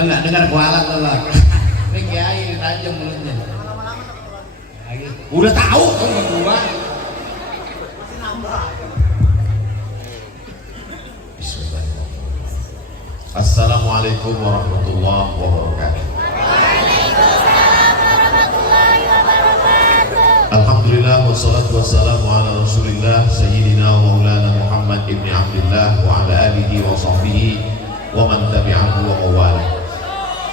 Udah nggak dengar kualat lah. Ini kiai tajam mulutnya. Udah tahu kan gua. Assalamualaikum warahmatullahi wabarakatuh. Waalaikumsalam warahmatullahi wabarakatuh. Alhamdulillah wassalatu wassalamu ala Rasulillah Sayyidina wa Maulana Muhammad ibn Abdullah wa ala alihi wa sahbihi wa man tabi'ahu wa mawala.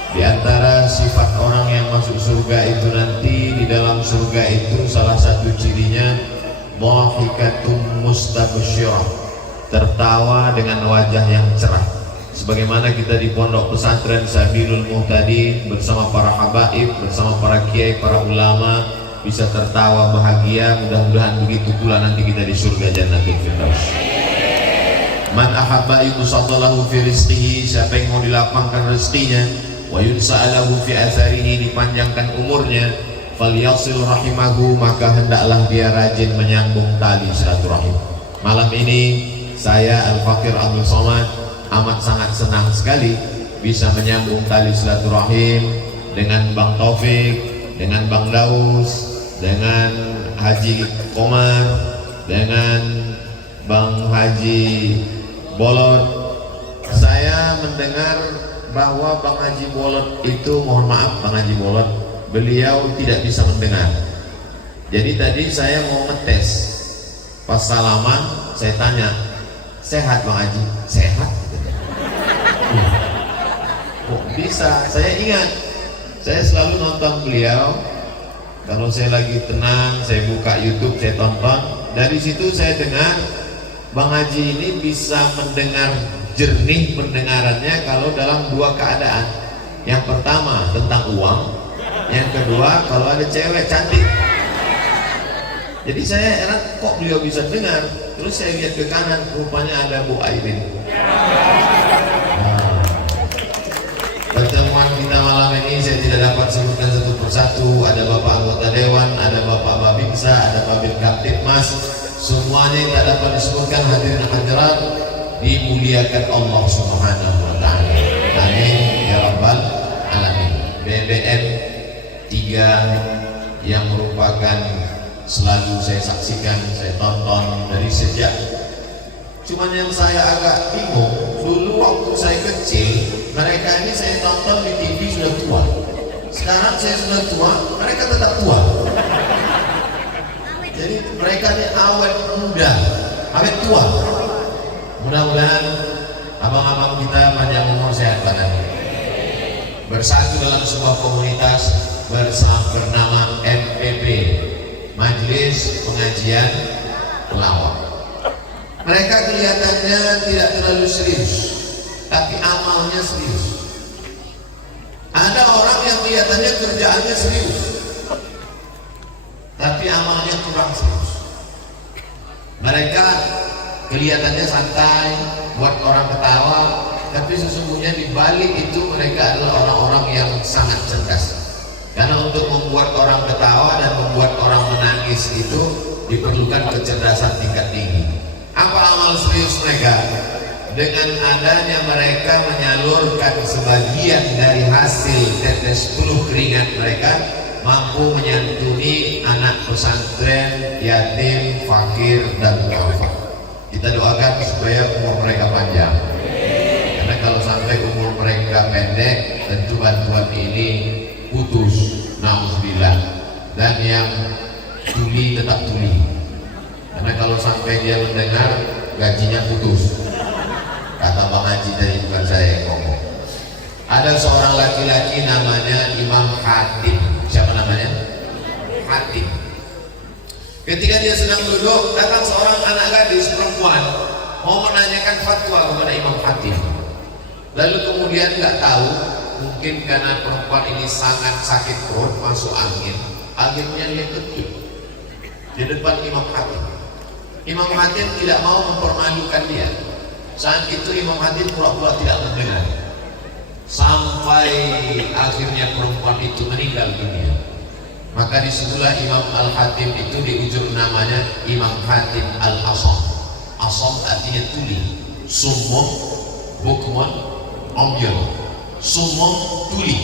Di antara sifat orang yang masuk surga itu nanti, di dalam surga itu salah satu cirinya dhahikatum mustabsyirah, tertawa dengan wajah yang cerah. Sebagaimana kita di pondok pesantren Sabilul Muhtadi bersama para habaib, bersama para kiai, para ulama bisa tertawa bahagia, mudah-mudahan begitu pula nanti kita di surga Jannatul Firdaus. Man ahabba yusaddalahu fi rizqihi, siapa yang mau dilapangkan rezekinya, wa yunsa'alahu fi atharihi, dipanjangkan umurnya, falyasil rahimahu, maka hendaklah dia rajin menyambung tali silaturahim. Malam ini saya Al-Fakir Abdul Somad amat sangat senang sekali bisa menyambung tali silaturahim dengan Bang Taufik, dengan Bang Daus, dengan Haji Komar, dengan Bang Haji Bolot. Saya mendengar bahwa Bang Haji Bolot itu, mohon maaf Bang Haji Bolot, beliau tidak bisa mendengar. Jadi tadi saya mau ngetes, pas salaman saya tanya, sehat Bang Haji? Sehat? Kok bisa? Saya ingat, saya selalu nonton beliau. Kalau saya lagi tenang, saya buka YouTube, saya tonton. Dari situ saya dengar Bang Haji ini bisa mendengar jernih pendengarannya kalau dalam dua keadaan. Yang pertama tentang uang, yang kedua kalau ada cewek cantik. Jadi saya heran kok beliau bisa dengar. Terus saya lihat ke kanan, rupanya ada Bu Airin. Pertemuan kita malam ini saya tidak dapat sebutkan satu persatu. Ada Bapak anggota Dewan, ada Bapak Babinsa, ada Babin Kaptipmas. Semuanya tak dapat disebutkan, hadirin hadirat dimuliakan Allah Subhanahu wa taala. Amin ya rabbal alamin. BBM 3 yang merupakan selalu saya saksikan, saya tonton dari sejak. Cuman yang saya agak bingung, dulu waktu saya kecil, mereka ini saya tonton di TV sudah tua. Sekarang saya sudah tua, mereka tetap tua. Jadi mereka ini awet muda, awet tua. Mudah-mudahan abang-abang kita panjang umur, sehat badan, bersatu dalam sebuah komunitas bersama bernama MPP, Majelis Pengajian Pelawak. Mereka kelihatannya tidak terlalu serius, tapi amalnya serius. Ada orang yang kelihatannya kerjaannya serius, tapi amalnya kurang serius. Mereka kelihatannya santai, buat orang ketawa, tapi sesungguhnya di balik itu mereka adalah orang-orang yang sangat cerdas. Karena untuk membuat orang ketawa dan membuat orang menangis itu diperlukan kecerdasan tingkat tinggi. Apa amal serius mereka? Dengan adanya mereka menyalurkan sebagian dari hasil tetes peluh keringat mereka, mampu menyantuni anak pesantren, yatim, fakir, dan duafa. Kita doakan supaya umur mereka panjang. Karena kalau sampai umur mereka pendek, tentu bantuan ini putus, na'udzubillah. Dan yang tuli tetap tuli. Karena kalau sampai dia mendengar, gajinya putus. Kata Bang Haji tadi, bukan saya yang ngomong. Ada seorang laki-laki namanya Imam Hatim. Siapa namanya? Hatim. Ketika dia sedang duduk, datang seorang anak gadis perempuan mau menanyakan fatwa kepada Imam Hatim. Lalu kemudian nggak tahu, mungkin karena perempuan ini sangat sakit perut, masuk angin, akhirnya dia kejut di depan Imam Hatim. Imam Hatim tidak mau mempermalukan dia. Saat itu Imam Hatim pura-pura tidak mendengar. Sampai akhirnya perempuan itu meninggal dunia. Maka disitulah Imam Al-Hatim itu diujur namanya Imam Hatim Al-Asam. Asam artinya tuli, summun, bukmun, omyun. sumong tuli.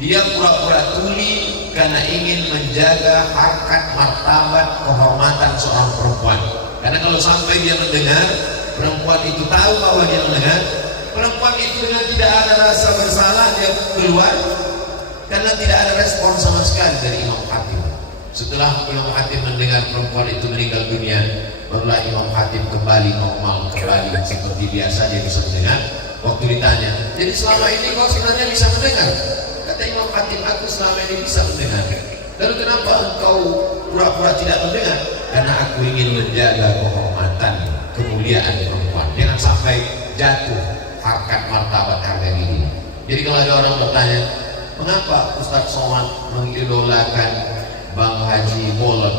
Dia pura-pura tuli karena ingin menjaga harkat martabat kehormatan seorang perempuan. Karena kalau sampai dia mendengar, perempuan itu tahu bahwa dia mendengar, perempuan itu dengan tidak ada rasa bersalah dia keluar, karena tidak ada respon sama sekali dari Imam Khatib. Setelah Imam Khatib mendengar perempuan itu meninggal dunia, barulah Imam Khatib kembali normal, kembali seperti biasa dia bisa mendengar. Waktu ditanya, jadi selama ini kau sebenarnya bisa mendengar? Kata Imam Khatib, aku selama ini bisa mendengar. Lalu kenapa engkau pura-pura tidak mendengar? Karena aku ingin menjaga kehormatan, kemuliaan perempuan. Jangan sampai jatuh harkat martabat harga diri. Jadi kalau ada orang bertanya, mengapa Ustaz Somad mengidolakan Bang Haji Bolot?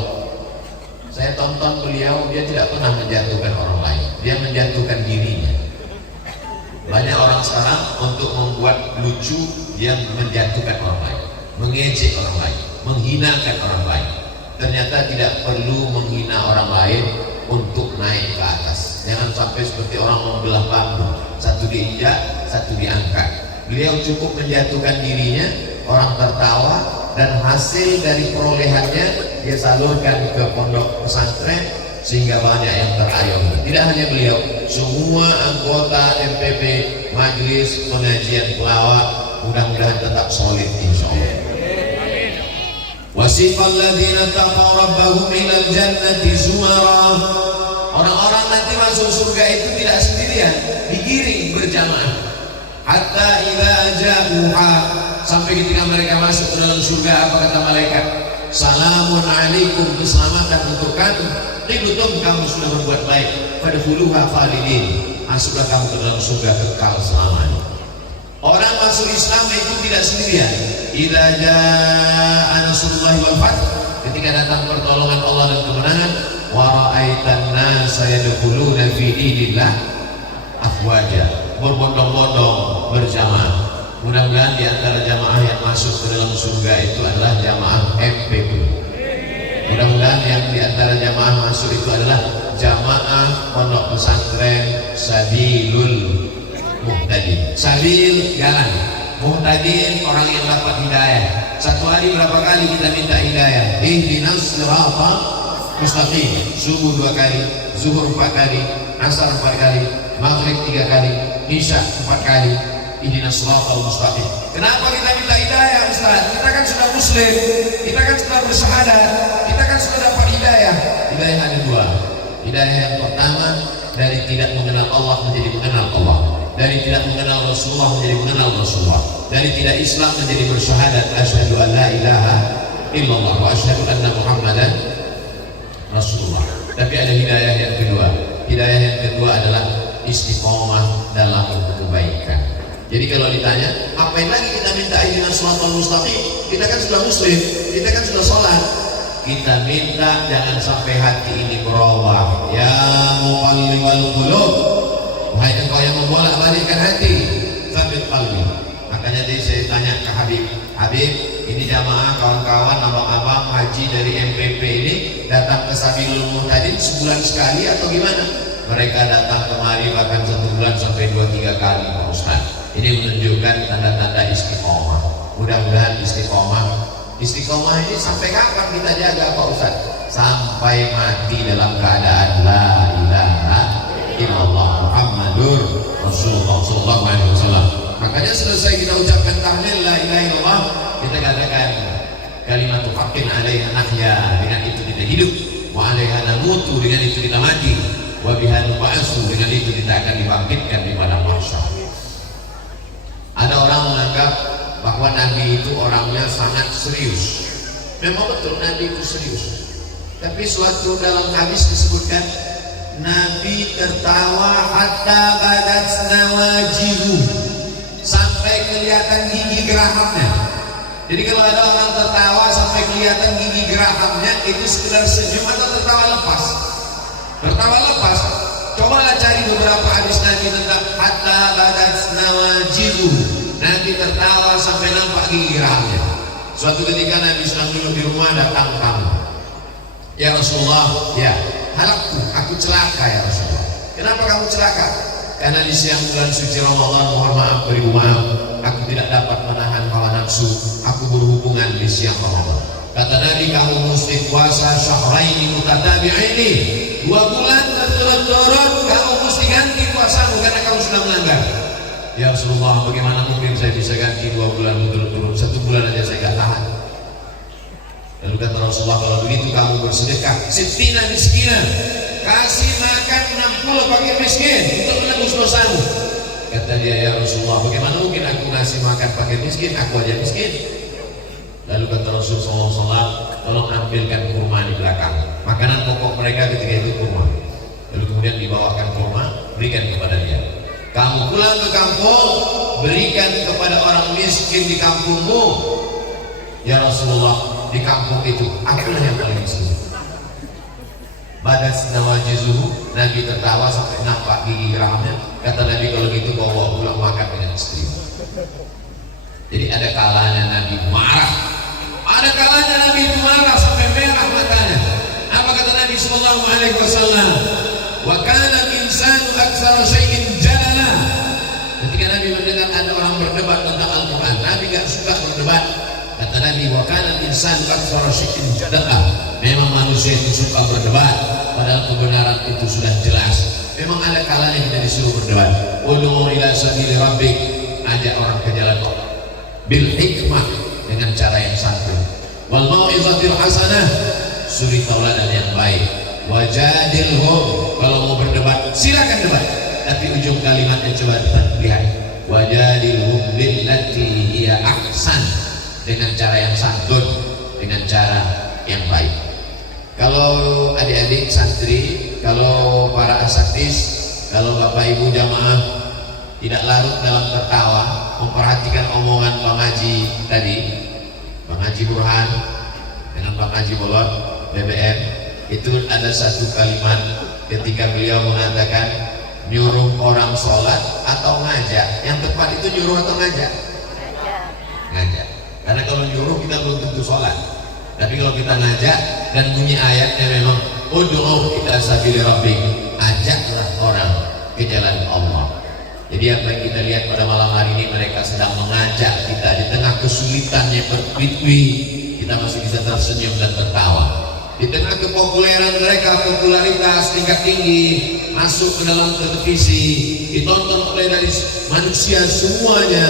Saya tonton beliau, dia tidak pernah menjatuhkan orang lain, dia menjatuhkan dirinya. Banyak orang sekarang untuk membuat lucu, dia menjatuhkan orang lain, mengejek orang lain, menghinakan orang lain. Ternyata tidak perlu menghina orang lain untuk naik ke atas. Jangan sampai seperti orang membelah bambu, satu diinjak, satu diangkat. Beliau cukup menjatuhkan dirinya, orang tertawa, dan hasil dari perolehannya dia salurkan ke pondok pesantren sehingga banyak yang terayomi. Tidak hanya beliau, semua anggota MPP Majelis Pengajian Pelawak mudah-mudahan tetap solid insyaallah. Wasifal ladzina taqaw rabbahum ilal jannati zumara. Orang-orang nanti masuk surga itu tidak sendirian, digiring berjamaah. Hatta idza ja'uha, sampai ketika mereka masuk ke dalam surga, apa kata malaikat? Salamun alaikum, keselamatan untuk kamu. Tibutum, kamu sudah berbuat baik. Fadkhuluha khalidin, masuklah kamu ke dalam surga kekal selamanya. Orang masuk Islam itu tidak sendirian. Idza jaa nasrullahi wal fath, ketika datang pertolongan Allah dan kemenangan, wa ra'aitan nasa yadkhuluna fi dinillah afwaja, berbondong-bondong berjamaah. Mudah-mudahan di antara jamaah yang masuk ke dalam surga itu adalah jamaah MPP. Mudah-mudahan yang di antara jamaah masuk itu adalah jamaah pondok pesantren Sabilul Muhtadin. Sabil jalan, Muhtadin orang yang dapat hidayah. Satu hari berapa kali kita minta hidayah? Ihdinas siratal mustaqim. Subuh 2 kali, zuhur 4 kali, asar 4 kali, maghrib 3 kali, isya 4 kali. Ihdinas siratal mustaqim. Kenapa kita minta hidayah, Ustaz? Kita kan sudah muslim, kita kan sudah bersyahadat, kita kan sudah dapat hidayah. Hidayah ada 2. Hidayah yang pertama, dari tidak mengenal Allah menjadi mengenal Allah, dari tidak mengenal Rasulullah menjadi mengenal Rasulullah, dari tidak Islam menjadi bersyahadat asyhadu an la ilaha illallah wa asyhadu anna Muhammadan Rasulullah. Tapi ada hidayah yang kedua. Hidayah yang kedua adalah istiqomah dalam kebaikan. Jadi kalau ditanya, apain lagi kita minta ihdinas siratal mustaqim? Kita kan sudah muslim, kita kan sudah sholat. Kita minta jangan sampai hati ini berubah. Ya muqallibal qulub, wahai engkau yang membolak-balikkan hati, tsabbit qalbi. Makanya tadi saya tanya ke Habib, ini jamaah kawan-kawan abang-abang haji dari MPP ini datang ke Sabilul Muhtadin sebulan sekali atau gimana? Mereka datang kemari bahkan 1 bulan sampai 2-3 kali, Pak Ustaz. Ini menunjukkan tanda-tanda istiqomah. Mudah-mudahan istiqomah ini sampai kapan kita jaga, Pak Ustaz? Sampai mati dalam keadaan la ilaha illallah Muhammadur Rasulullah sallallahu alaihi wasallam. Makanya selesai kita ucapkan tahlil la ilaha illallah, kita katakan kalimat haqqin alaiha nahya, dengan itu kita hidup, wa alaiha namutu, dengan itu kita mati, wa biha nub'atsu, dengan itu kita akan dibangkitkan di padang mahsyar. Ada orang menganggap bahwa Nabi itu orangnya sangat serius. Memang betul Nabi itu serius. Tapi suatu dalam hadis disebutkan Nabi tertawa hatta badat nawajihu, sampai kelihatan gigi gerahamnya. Jadi kalau ada orang tertawa sampai kelihatan gigi gerahamnya, itu sekedar senyum atau tertawa lepas? Tertawa lepas. Cobalah cari beberapa hadis Nabi tentang hatta badat nawajihu, Nabi tertawa sampai nampak gigi gerahamnya. Suatu ketika Nabi sedang duduk di rumah, datang tamu. Ya Rasulullah, ya halakku, aku celaka ya Rasulullah. Kenapa kamu celaka? Karena di siang bulan suci Ramadan, mohon maaf, beribu maaf, aku tidak dapat menahan hawa nafsu, aku berhubungan di siang Ramadan. Kata Nabi, kamu mesti puasa syahraini mutatabi'aini, 2 bulan berturut-turut kamu mesti ganti puasamu karena kamu sudah melanggar. Ya Rasulullah, bagaimana mungkin saya bisa ganti 2 bulan berturut-turut? 1 bulan aja saya gak tahan. Lalu kata Rasulullah, kalau begitu kamu bersedekah sittina miskina, kasih makan 60 fakir miskin untuk menebus dosamu. Kata dia, ya Rasulullah, bagaimana mungkin aku ngasih makan fakir miskin, aku aja miskin. Lalu kata Rasulullah SAW, tolong ambilkan kurma di belakang. Makanan pokok mereka ketika itu kurma. Lalu kemudian dibawakan kurma, berikan kepada dia. Kamu pulang ke kampung, berikan kepada orang miskin di kampungmu. Ya Rasulullah, di kampung itu akulah yang paling miskin. Badas nawajizuhu, Nabi tertawa sampai nampak gigi geramnya. Kata Nabi, kalau gitu bawa pulang makan dengan istri. Jadi ada kalanya Nabi marah, ada kalanya Nabi itu marah sampai merah matanya. Apa kata Nabi Sallallahu Alaihi Wasallam? Wa kana insanu aktsara syai'in jadala. Ketika Nabi mendengar ada orang berdebat tentang Al-Quran, Nabi gak suka berdebat. Kata Nabi, wa kana insanu aktsara syai'in jadala. Memang manusia itu suka berdebat, padahal kebenaran itu sudah jelas. Memang ada kalanya kita disuruh berdebat. Ud'u ila sabili rabbik, ajak orang ke jalan Allah bil hikmah, dengan cara yang santun. Wal mau'izatil hasanah, suri tauladan yang baik. Wajadilhum, kalau mau berdebat silakan debat, tapi ujung kalimatnya coba lihat. Wajadilhum billati hiya ahsan, dengan cara yang santun, dengan cara yang baik. Kalau adik-adik santri, kalau para asatidz, kalau bapak ibu jamaah tidak larut dalam tertawa, memperhatikan omongan Bang Haji tadi, Bang Haji Burhan dengan Bang Haji Bolot BBM, itu ada satu kalimat ketika beliau mengatakan nyuruh orang sholat atau ngajak. Yang tepat itu nyuruh atau ngajak? Ngajak. Karena kalau nyuruh kita belum tentu sholat, tapi kalau kita ngajak dan bunyi ayatnya memang ud'u ila sabili rabbik, ajaklah orang ke jalan Allah. Jadi apa yang kita lihat pada malam hari ini, mereka sedang mengajak kita di tengah kesulitan yang bertubi-tubi, kita masih bisa tersenyum dan tertawa. Di tengah kepopuleran mereka, popularitas tingkat tinggi, masuk ke dalam televisi, ditonton oleh dari manusia semuanya,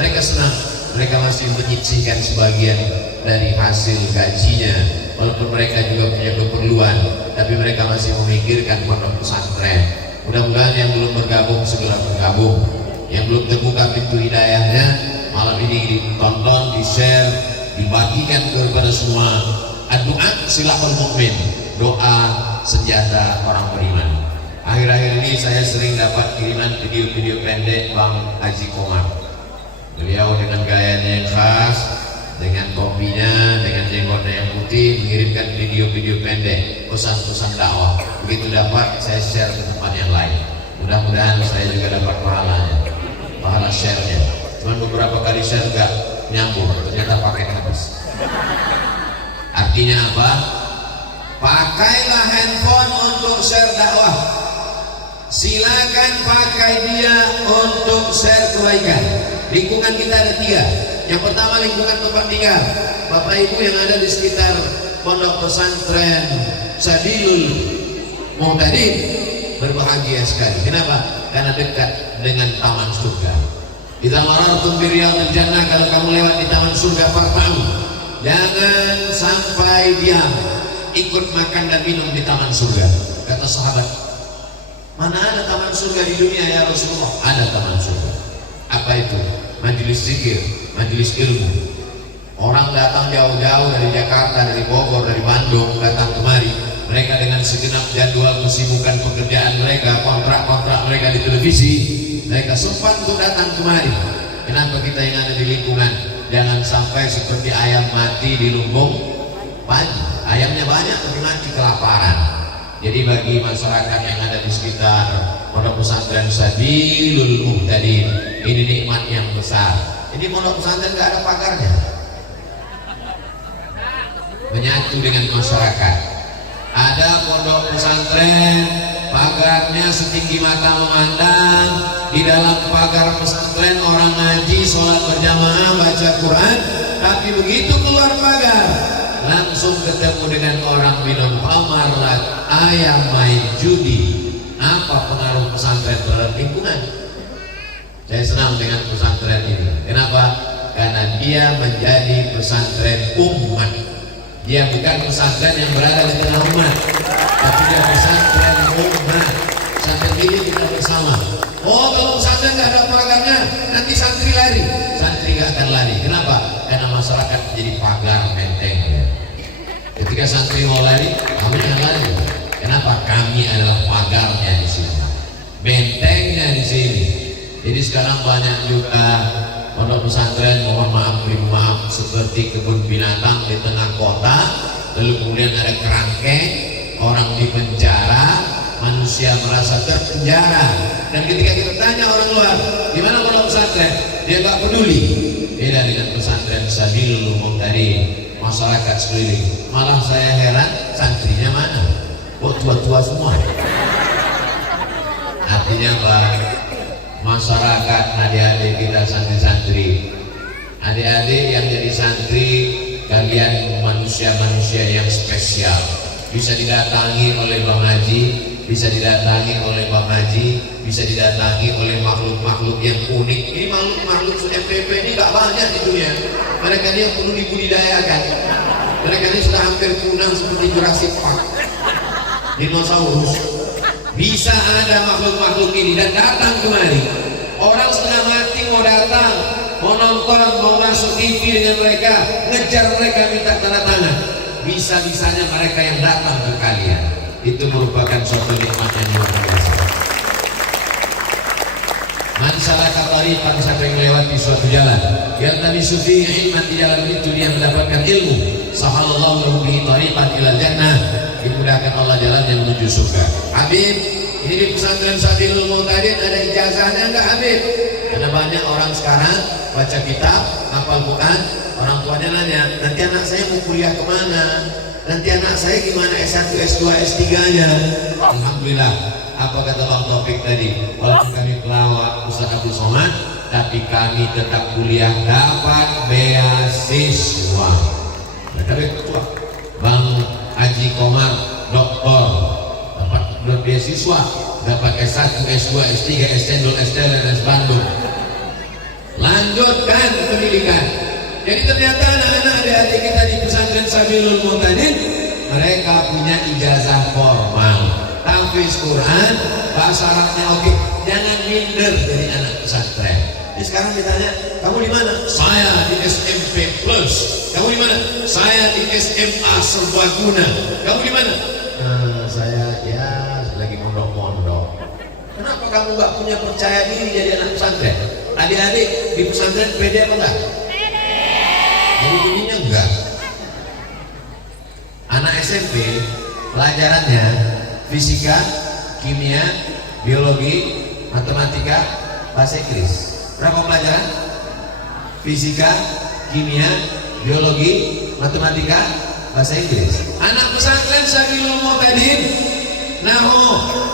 mereka senang. Mereka masih menyisihkan sebagian dari hasil gajinya, walaupun mereka juga punya keperluan, tapi mereka masih memikirkan pondok pesantren. Mudah-mudahan yang belum bergabung segera bergabung, yang belum terbuka pintu hidayahnya malam ini ditonton, di-share, dibagikan kepada semua. Doa silahul mukmin, doa senjata orang beriman. Akhir-akhir ini saya sering dapat kiriman video-video pendek Bang Haji Komar. Beliau dengan gayanya yang khas, dengan kopinya, dengan jenggotnya yang putih, mengirimkan video-video pendek, pesan-pesan dakwah. Begitu dapat, saya share ke tempat yang lain. Mudah-mudahan saya juga dapat pahalanya, pahala share-nya. Cuman beberapa kali share juga nyambung, ternyata pakai habis. Artinya apa? Pakailah handphone untuk share dakwah. Silakan pakai dia untuk share kebaikan. Lingkungan kita ada 3. Yang pertama lingkungan tempat tinggal. Bapak ibu yang ada di sekitar pondok pesantren Sabilul Muhtadin berbahagia sekali. Kenapa? Karena dekat dengan taman surga. Idza marartum bi riyadil jannah, kalau kamu lewat di taman surga, farta'u, jangan sampai diam, ikut makan dan minum di taman surga. Kata sahabat, mana ada taman surga di dunia ya Rasulullah? Ada taman surga. Apa itu? Majelis zikir, majelis ilmu. Orang datang jauh-jauh dari Jakarta, dari Bogor, dari Bandung datang kemari. Mereka dengan segenap jadwal kesibukan pekerjaan mereka, kontrak-kontrak mereka di televisi, mereka sempat untuk datang kemari. Kenapa kita yang ada di lingkungan jangan sampai seperti ayam mati di lumbung pagi? Ayamnya banyak tapi mati kelaparan. Jadi bagi masyarakat yang ada di sekitar pondok pesantren Sabilul Muhtadin, ini nikmat yang besar. Ini pondok pesantren nggak ada pagarnya, menyatu dengan masyarakat. Ada pondok pesantren pagarnya setinggi mata memandang. Di dalam pagar pesantren orang ngaji, sholat berjamaah, baca Quran. Tapi begitu keluar pagar, langsung ketemu dengan orang minum khamar, ayam, main judi. Apa pengaruh pesantren terhadap lingkungan? Saya senang dengan pesantren ini. Kenapa? Karena dia menjadi pesantren umat. Dia bukan pesantren yang berada di tengah umat, tapi dia pesantren umat. Pesantren ini kita bersama. Oh, kalau pesantren nggak ada pagarnya, nanti santri lari. Santri nggak akan lari. Kenapa? Karena masyarakat menjadi pagar benteng. Ketika santri mau lari, kami jangan lari. Kenapa? Kami adalah pagarnya di sini, bentengnya di sini. Jadi sekarang banyak juga pondok pesantren, mohon maaf, seperti kebun binatang di tengah kota. Lalu kemudian ada kerangkeng, orang di penjara, manusia merasa terpenjara. Dan ketika kita tanya orang luar, di mana pondok pesantren, dia nggak peduli. Beda dengan pesantren Sabilul Umum tadi, masyarakat sekeliling. Malah saya heran, santrinya mana? Kok tua-tua semua? Artinya apa? Masyarakat, adik-adik kita santri-santri, adik-adik yang jadi santri, kalian manusia-manusia yang spesial, bisa didatangi oleh Bang Haji, bisa didatangi oleh Bang Haji, bisa didatangi oleh makhluk-makhluk yang unik. Ini makhluk-makhluk MPP ini gak banyak di dunia. Mereka ini yang perlu dibudidayakan. Mereka ini sudah hampir punah seperti Jurassic Park, dinosaurus. Bisa ada makhluk-makhluk ini dan datang kemari. Orang setengah mati mau datang, mau nonton, mau masuk TV dengan mereka, ngejar mereka minta tanda tangan. Bisa-bisanya mereka yang datang ke kalian. Itu merupakan suatu nikmat yang luar biasa. Man salaka tariqan, siapa yang melewati suatu jalan, yaltamisu fihi ilman, di jalan itu dia mendapatkan ilmu, sahalallahu lahu bihi tariqan ilal jannah, dimudahkan Allah jalan yang menuju surga. Habib, ini di pesantren Sabilul Mu'tadin ada ijazahnya enggak Habib? Karena banyak orang sekarang baca kitab, hafal Quran, orang tuanya nanya, nanti anak saya mau kuliah kemana? Nanti anak saya gimana S1, S2, S3 nya? Alhamdulillah, apa kata Bang Taufik tadi? Walaupun kami pelawak Ustaz Abdul Somad, tapi kami tetap kuliah dapat beasiswa. Tapi ketua Bang Haji Komar, doktor, dapat beasiswa, dapat S1, S2, S3, S Cendol, S Teler, S Bandung. Lanjutkan pendidikan. Jadi ternyata anak-anak adik-adik kita di pesantren Sabilul Mu'tadin, mereka punya ijazah formal, tahfiz Quran, bahasa Arabnya oke. Jangan minder jadi anak pesantren. Jadi sekarang ditanya, kamu di mana? Saya di SMP Plus. Kamu di mana? Saya di SMA Serbaguna. Kamu di mana? Saya ya lagi mondok-mondok. Kenapa kamu nggak punya percaya diri jadi anak pesantren? Adik-adik di pesantren pede apa enggak? Jadi bunyinya enggak. Anak SMP pelajarannya fisika, kimia, biologi, matematika, bahasa Inggris. Berapa pelajaran? Fisika, kimia, biologi, matematika, bahasa Inggris. Anak pesantren Sabilul Mu'tadin, nahwu,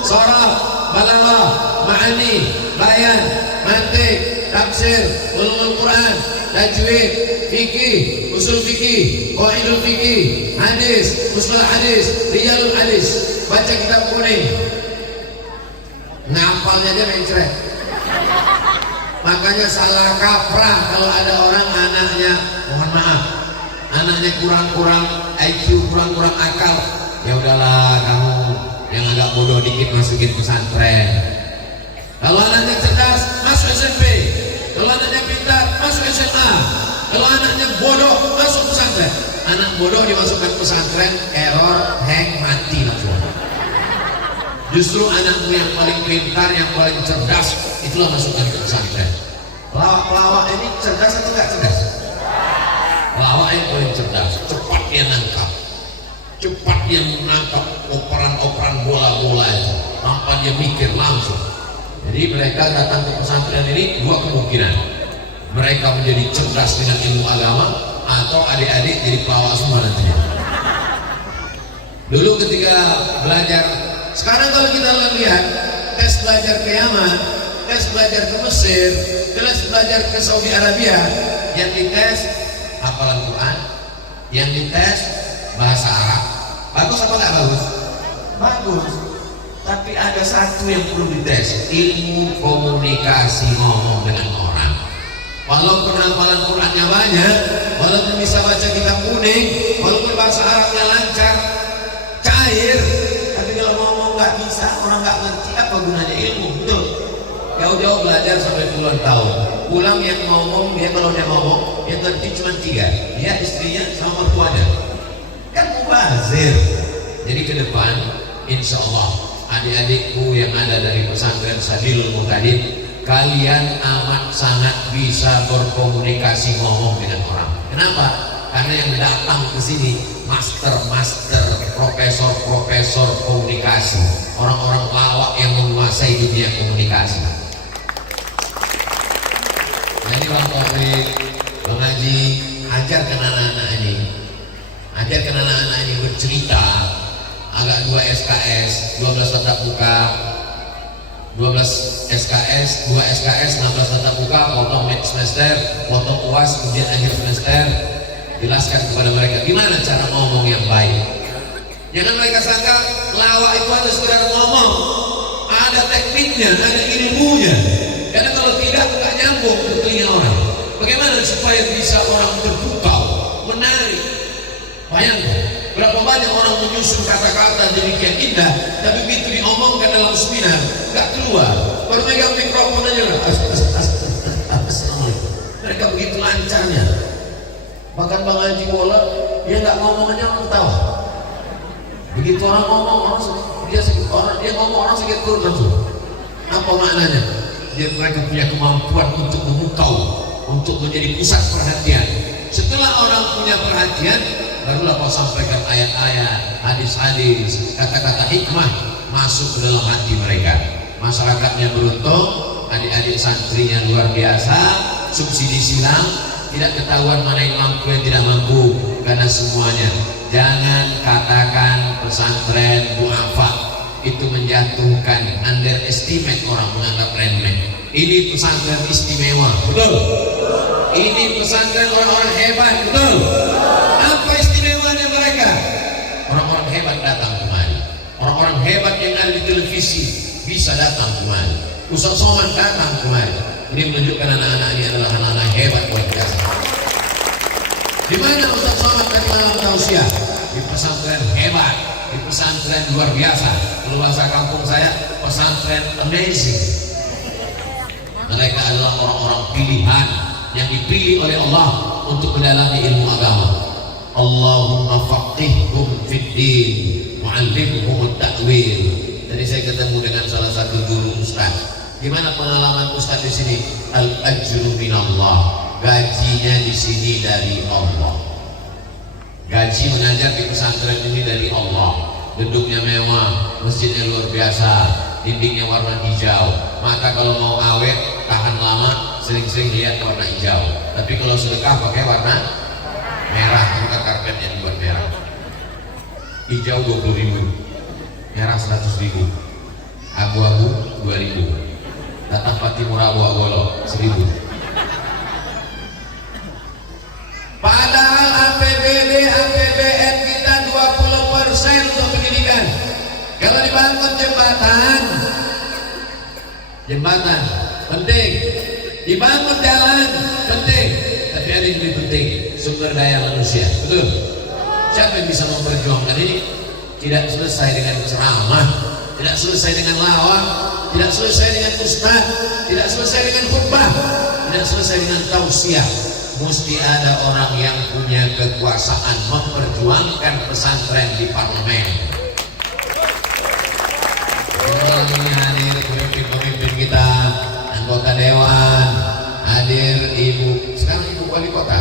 sharaf, balaghah, ma'ani, bayan, mantiq, tafsir, ulumul Quran, tajwid, fikih, usul fikih, qawaidul fikih, hadis, mustalah hadis, rijalul hadis, baca kitab kuning. Ngapalnya aja mencret. Makanya salah kaprah kalau ada orang anaknya, mohon maaf, anaknya kurang-kurang IQ, kurang-kurang akal. Ya udahlah, kamu yang agak bodoh dikit masukin pesantren. Kalau anaknya cerdas, masuk SMP. Kalau anaknya pintar, masuk SMA. Kalau anaknya bodoh, masuk pesantren. Anak bodoh dimasukkan pesantren, error, hang, mati langsung. Justru anakmu yang paling pintar, yang paling cerdas, itulah masukkan ke pesantren. Pelawak-pelawak ini cerdas atau enggak cerdas? Pelawak yang paling cerdas, cepat dia nangkap, cepat dia menangkap operan-operan bola-bola itu, tanpa dia mikir langsung. Jadi mereka datang ke pesantren ini dua kemungkinan: mereka menjadi cerdas dengan ilmu agama, atau adik-adik jadi pelawak semua nantinya. Dulu ketika belajar Sekarang kalau kita lihat tes belajar ke Yaman, tes belajar ke Mesir, tes belajar ke Saudi Arabia, yang dites hafalan Quran, yang dites bahasa Arab. Bagus apa nggak bagus? Bagus. Tapi ada satu yang perlu dites, ilmu komunikasi ngomong dengan orang. Walaupun hafalan Qurannya banyak, walaupun bisa baca kitab kuning, walaupun bahasa Arabnya lancar, cair, tapi kalau ngomong nggak bisa, orang nggak ngerti, apa gunanya ilmu? Betul. Jauh-jauh belajar sampai puluhan tahun, pulang yang ngomong, dia kalau dia ngomong, yang ngerti cuma 3, dia, istrinya, sama mertuanya. Kan mubazir. Jadi ke depan, insya Allah, adik-adikku yang ada dari pesantren Sabilul Muhtadin, kalian amat sangat bisa berkomunikasi ngomong dengan orang. Kenapa? Karena yang datang ke sini master, profesor komunikasi, orang-orang lawak yang menguasai dunia komunikasi. Jadi Bang Taufik, Bang Haji, ajarkan anak-anak ini bercerita. Agak 2 SKS, 12 tatap muka, 12 SKS, 2 SKS, 16 tatap muka, potong mid semester, potong UAS, ujian akhir semester. Jelaskan kepada mereka gimana cara ngomong yang baik. Jangan mereka sangka lawak itu hanya sekedar ngomong, ada tekniknya, ada ilmunya. Karena kalau tidak nggak nyambung ke telinga orang. Bagaimana supaya bisa orang terpukau, menarik? Bayangkan berapa banyak orang menyusun kata-kata demikian indah, tapi begitu diomongkan dalam seminar nggak keluar. Baru megang mikrofon aja lah. Assalamualaikum. Mereka begitu lancarnya. Bahkan Bang Haji bola, dia nggak ngomong aja orang ketawa. Begitu orang ngomong, dia ngomong orang sakit perut langsung. Apa maknanya? Mereka punya kemampuan untuk memukau, untuk menjadi pusat perhatian. Setelah orang punya perhatian, barulah kau sampaikan ayat-ayat, hadis-hadis, kata-kata hikmah masuk ke dalam hati mereka. Masyarakatnya beruntung, adik-adik santrinya luar biasa, subsidi silang, tidak ketahuan mana yang mampu yang tidak mampu, karena semuanya. Jangan katakan pesantren duafa itu menjatuhkan, underestimate orang, menganggap remeh. Ini pesantren istimewa, betul? Ini pesantren orang-orang hebat, betul? Apa istimewanya mereka? Orang-orang hebat datang kemari. Orang-orang hebat yang ada di televisi bisa datang kemari. Ustaz Somad datang kemari. Ini menunjukkan anak-anak ini adalah anak-anak hebat luar biasa. Di mana Ustaz Somad tadi malam tausiah? Di pesantren hebat, di pesantren luar biasa. Kalau bahasa kampung saya, pesantren amazing. Mereka adalah orang-orang pilihan yang dipilih oleh Allah untuk mendalami ilmu agama. Allahumma faqihhum fid din wa'allimhum at-ta'wil. Tadi saya ketemu dengan salah satu guru ustaz. Gimana pengalaman ustaz di sini? Al-ajru minallah. Gajinya di sini dari Allah. Gaji mengajar di pesantren ini dari Allah. Gedungnya mewah, masjidnya luar biasa, dindingnya warna hijau. Maka kalau mau awet, tahan lama, sering-sering lihat warna hijau. Tapi kalau sedekah pakai warna merah, bukan karpetnya dibuat merah. Hijau 20.000, merah 100.000, abu-abu 2.000, datang Patimura abu-abu 1.000. Padahal APBD, APBN kita 20% untuk pendidikan. Kalau dibangun jembatan penting, dibangun jalan penting, tapi ada yang lebih penting, sumber daya manusia, betul? Siapa yang bisa memperjuangkan ini? Tidak selesai dengan ceramah, tidak selesai dengan lawak, tidak selesai dengan ustaz, tidak selesai dengan khutbah, tidak selesai dengan tausiah. Mesti ada orang yang punya kekuasaan memperjuangkan pesantren di parlemen. Orang ini hadir pemimpin-pemimpin kita, anggota dewan, hadir ibu, sekarang ibu wali kota,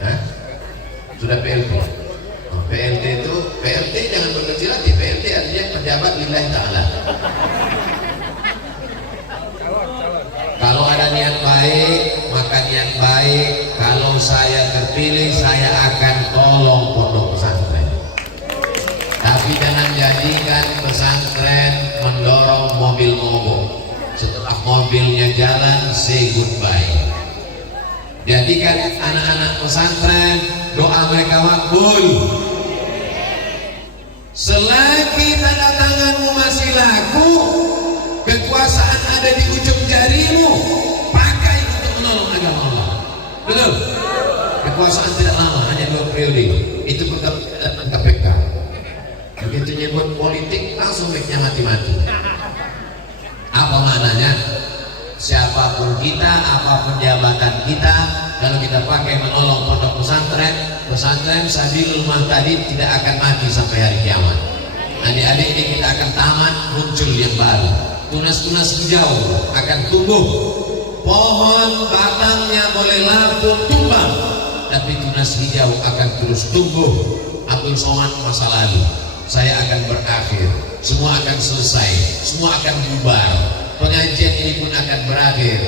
Hah? Sudah PLT. PLT itu, PLT jangan berkecil hati, PLT artinya pejabat lillahi ta'ala. Kalau ada niat baik, maka niat baik. Kalau saya terpilih, saya akan tolong pondok pesantren. Tapi mobilnya jalan, say goodbye. Jadikan anak-anak pesantren doa mereka makbul. Selagi tanda tanganmu masih laku, kekuasaan ada di ujung jarimu, pakai untuk menolong agama Allah. Betul? Kekuasaan tidak lama, hanya 2 periode. Itu pertama KPK. Begitu nyebut politik, langsung mic-nya mati-mati. Apa maknanya? Siapapun kita, apapun jabatan kita, kalau kita pakai menolong pondok pesantren, pesantren Sabilul Muhtadi tidak akan mati sampai hari kiamat. Adik-adik ini kita akan tamat, muncul yang baru. Tunas-tunas hijau akan tumbuh. Pohon batangnya boleh lapuk tumbang, tapi tunas hijau akan terus tumbuh. Abdul Somad masa lalu, saya akan berakhir, semua akan selesai, semua akan bubar, pengajian ini pun akan berakhir.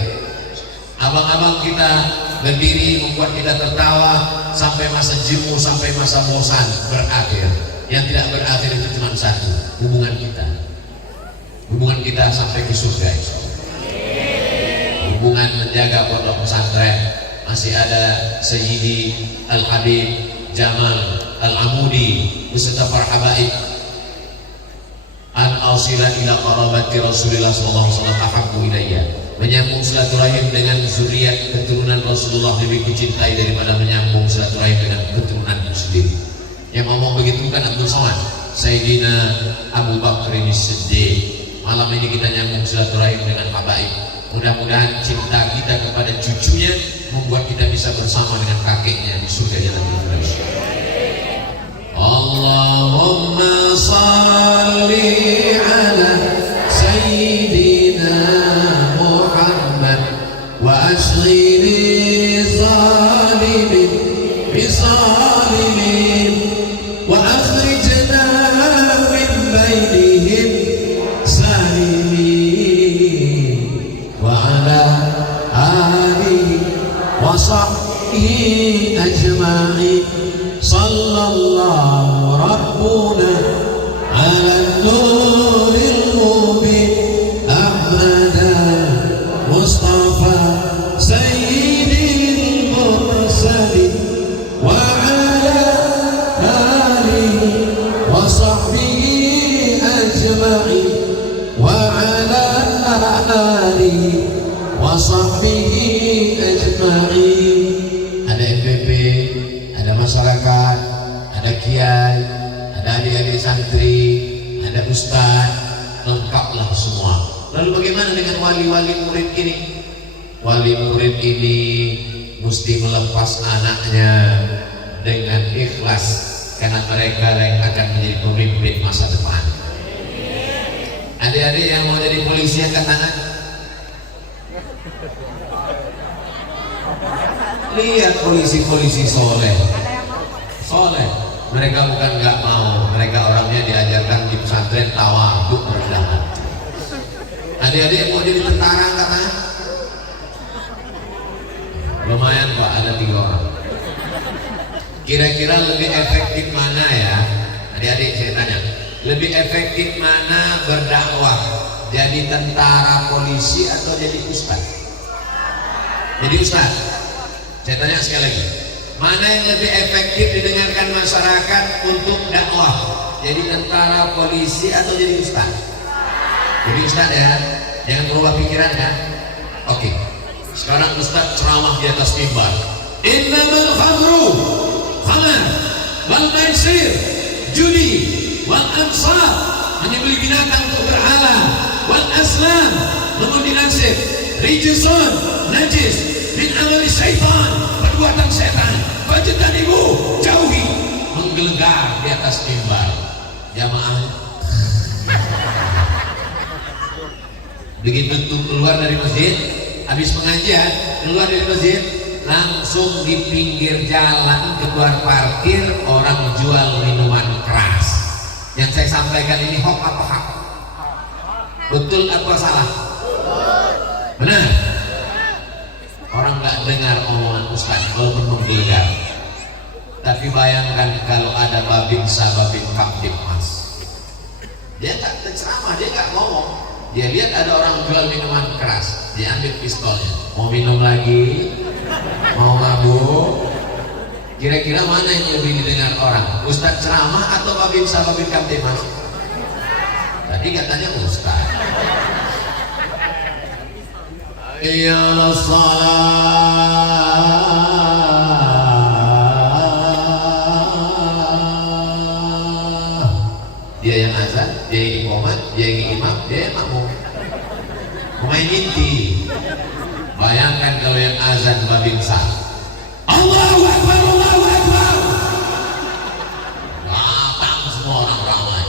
Abang-abang kita berdiri membuat kita tertawa sampai masa jemu, sampai masa bosan berakhir. Yang tidak berakhir itu cuma satu, hubungan kita. Hubungan kita sampai ke surga, hubungan menjaga pondok pesantren. Masih ada Sayyidi Al-Habib Jamal Al-Amudi beserta para habaib. An ausila ila qarabati Rasulillah sallallahu alaihi wasallam ahabbu ilayya. Menyambung silaturahim dengan zuriat keturunan Rasulullah lebih kucintai daripada menyambung silaturahim dengan keturunanku sendiri. Yang ngomong begitu bukan Abdul Somad, Sayyidina Abu Bakar ini Siddiq. Malam ini kita nyambung silaturahim dengan habaib. Mudah-mudahan cinta kita kepada cucunya membuat kita bisa bersama dengan kakeknya di surga Jannatul Firdaus. Allahumma salli ala Sayyidina Muhammad wa ashghili zalimin bisalimin wa akhrijna min bainihim salimin wa ala alihi wa sahbihi ajma'in. Sallallahu rabbuna ala nuril mubin Ahmada Mustafa Sayyidil Mursalin wa ala alihi wa sahbihi ajma'in wa ala alihi wa sahbihi ajma'in. Ada MPP, ada masyarakat, ada kiai, ada adik-adik santri, ada ustaz, lengkaplah semua. Lalu bagaimana dengan wali-wali murid ini? Wali murid ini mesti melepas anaknya dengan ikhlas, karena mereka yang akan menjadi pemimpin masa depan. Adik-adik yang mau jadi polisi angkat tangan. Lihat polisi-polisi soleh, mereka bukan nggak mau, mereka orangnya diajarkan di pesantren tawadhu rendah hati. Adik-adik yang mau jadi tentara angkat tangan. Lumayan Pak, ada 3 orang. Kira-kira lebih efektif mana ya? Adik-adik saya tanya, lebih efektif mana berdakwah? Jadi tentara, polisi, atau jadi ustaz? Jadi ustaz. Saya tanya sekali lagi, mana yang lebih efektif didengarkan masyarakat untuk dakwah? Jadi tentara, polisi, atau jadi ustaz? Jadi ustaz ya, jangan berubah pikiran ya. Oke, sekarang ustaz ceramah di atas mimbar. Innamal khamru khamar wal maisir judi wal ansar, hanya beli binatang untuk berhala, wal aslam mengundi nasib, rijsun najis min amali syaitan, perbuatan setan, fajitan ibu jauhi. Menggelegar di atas mimbar. Jamaah begitu tuh keluar dari masjid, habis pengajian keluar dari masjid, langsung di pinggir jalan keluar parkir orang jual minuman keras. Yang saya sampaikan ini hoax apa hak? Betul apa salah? Benar. Orang nggak dengar omongan ustaz walaupun menggelegar. Tapi bayangkan kalau ada babin sababin kaptip mas, dia tak ceramah, dia nggak ngomong, Dia lihat ada orang jual minuman keras, dia ambil pistolnya. Mau minum lagi? Mau mabuk? Kira-kira mana yang lebih didengar orang? Ustadz ceramah atau Babin Sababin Kamtimas? Tadi katanya Ustadz. Ya salah. Dia yang azan, dia yang iqamat, dia yang imam, dia yang makmum. Pemain inti. Bayangkan kalau yang azan Babin sah. Allahu Akbar, Allahu Akbar. Datang semua orang ramai.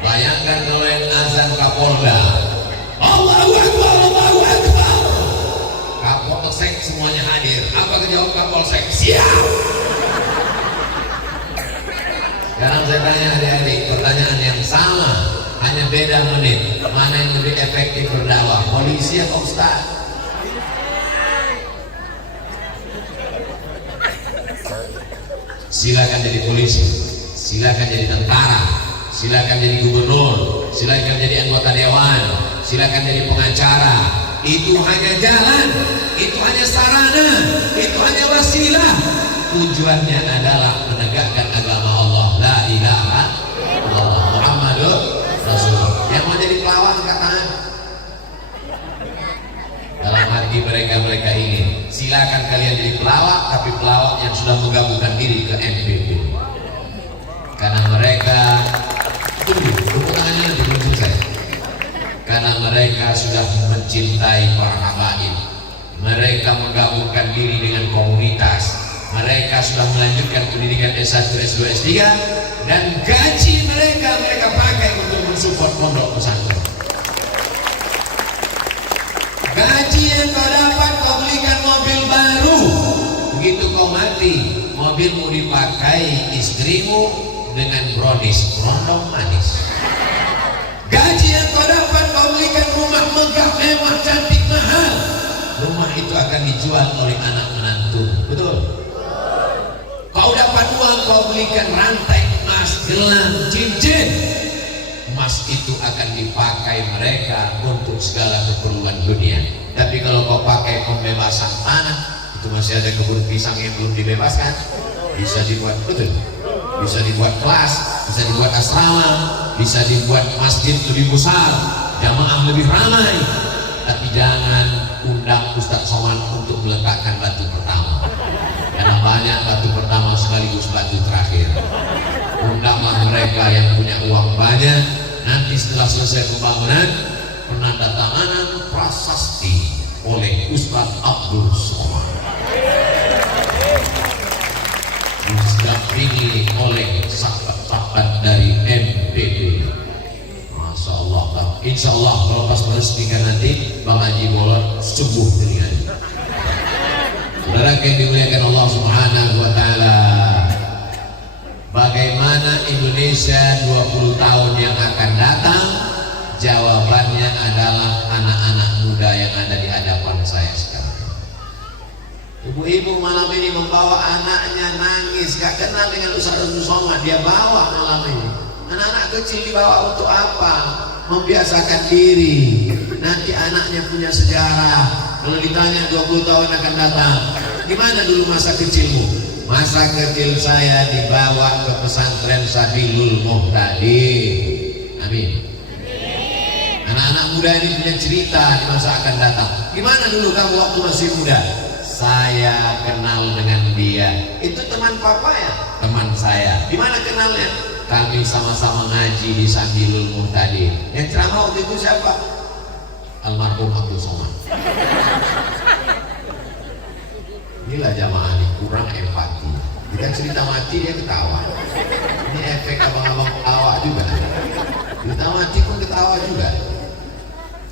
Bayangkan kalau yang azan Kapolda. Allahu Akbar, Allahu Akbar. Kapolsek semuanya hadir. Apa kejawab Kapolsek? Siap. Sekarang saya tanya adik-adik, pertanyaan yang sama, hanya beda menit. Mana yang lebih efektif berdakwah? Polisi atau ustaz? Silakan jadi polisi, silakan jadi tentara, silakan jadi gubernur, silakan jadi anggota dewan, silakan jadi pengacara. Itu hanya jalan, itu hanya sarana, itu hanya wasilah. Tujuannya adalah menegakkan agama Allah. La ilaha illallah Muhammadur Rasulullah. Yang mau jadi pelawak angkat tangan. Dalam hati mereka ingin, silakan kalian jadi pelawak, tapi pelawak yang sudah menggabungkan diri ke MPP. Karena mereka, tepuk tangannya nanti belum selesai. Karena mereka sudah mencintai para habaib. Mereka menggabungkan diri dengan komunitas. Mereka sudah melanjutkan pendidikan S1, S2, S3, dan gaji mereka pakai untuk mensupport pondok pesantren. Gaji yang kau dapat, kau belikan mobil baru. Begitu kau mati, mobilmu dipakai istrimu dengan brownies, rondong manis. Gaji yang kau dapat, kau belikan rumah megah, mewah, cantik, mahal. Rumah itu akan dijual oleh anak menantu. Betul? Kau dapat uang, kau belikan rantai emas, gelang, cincin. Emas itu akan dipakai mereka untuk segala keperluan dunia. Tapi kalau kau pakai pembebasan tanah, itu masih ada kebun pisang yang belum dibebaskan. Bisa dibuat, betul, bisa dibuat kelas, bisa dibuat asrama, bisa dibuat masjid lebih besar, jamaah lebih ramai. Tapi jangan undang Ustadz Somad untuk meletakkan batu pertama, karena banyak batu pertama sekaligus batu terakhir. Undanglah mereka yang punya uang banyak. Nanti setelah selesai pembangunan, penandatanganan prasasti oleh Ustadz Abdul Somad, didampingi oleh sahabat-sahabat dari MPP. Masya Allah, insya Allah kalau pas meresmikan nanti Bang Haji Bolon sembuh telinganya. Saudara yang dimuliakan Allah Subhanahu wa Ta'ala, bagaimana Indonesia 20 tahun yang akan datang? Jawabannya adalah anak-anak muda yang ada di hadapan saya sekarang. Ibu-ibu malam ini membawa anaknya nangis, gak kenal dengan Ustadz Abdul Somad, dia bawa malam ini. Anak-anak kecil dibawa untuk apa? Membiasakan diri. Nanti anaknya punya sejarah. Kalau ditanya 20 tahun akan datang, gimana dulu masa kecilmu? Masa kecil saya dibawa ke pesantren Sabilul Muhtadin. Amin. Anak-anak muda ini punya cerita di masa akan datang. Gimana dulu kamu waktu masih muda? Saya kenal dengan dia. Itu teman papa ya? Teman saya. Gimana kenalnya? Kami sama-sama ngaji di Sabilul Muhtadin. Yang ceramah waktu itu siapa? Almarhum Abdul Somad. Inilah jamaah ini kurang empati. Kita cerita mati dia ketawa. Ini efek abang-abang ketawa juga. Kita mati pun ketawa juga.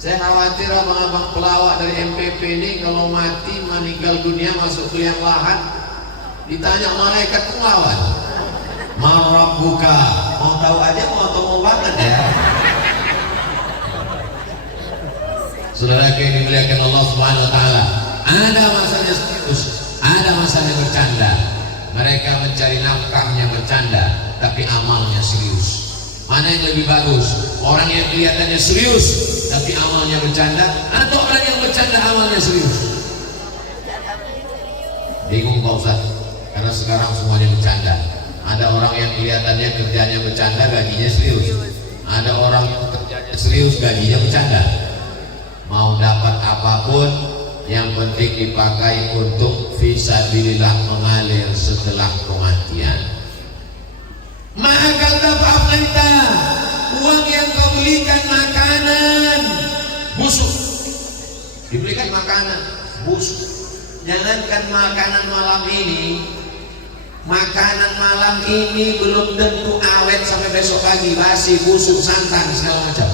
Saya khawatir abang-abang pelawak dari MPP ini kalau mati meninggal dunia masuk ke liang lahat, ditanya malaikat penglawan, "Man rabbuka?" Mau tahu aja, mau banget ya. Saudara yang dimuliakan Allah Subhanahu wa Ta'ala, ada masanya serius, ada masanya bercanda. Mereka mencari nafkahnya bercanda, tapi amalnya serius. Mana yang lebih bagus? Orang yang kelihatannya serius tapi amalnya bercanda, atau orang yang bercanda amalnya serius? Bingung Pak Ustaz, karena sekarang semuanya bercanda. Ada orang yang kelihatannya kerjanya bercanda, gajinya serius. Ada orang yang kerjanya serius, gajinya bercanda. Mau dapat apapun, yang penting dipakai untuk fisabilillah, mengalir setelah kematian. Maka dapat kita uang yang kau belikan makanan busuk, dibelikan makanan busuk. Jangankan makanan malam ini, makanan malam ini belum tentu awet sampai besok pagi, basi, busuk, santan, segala macam.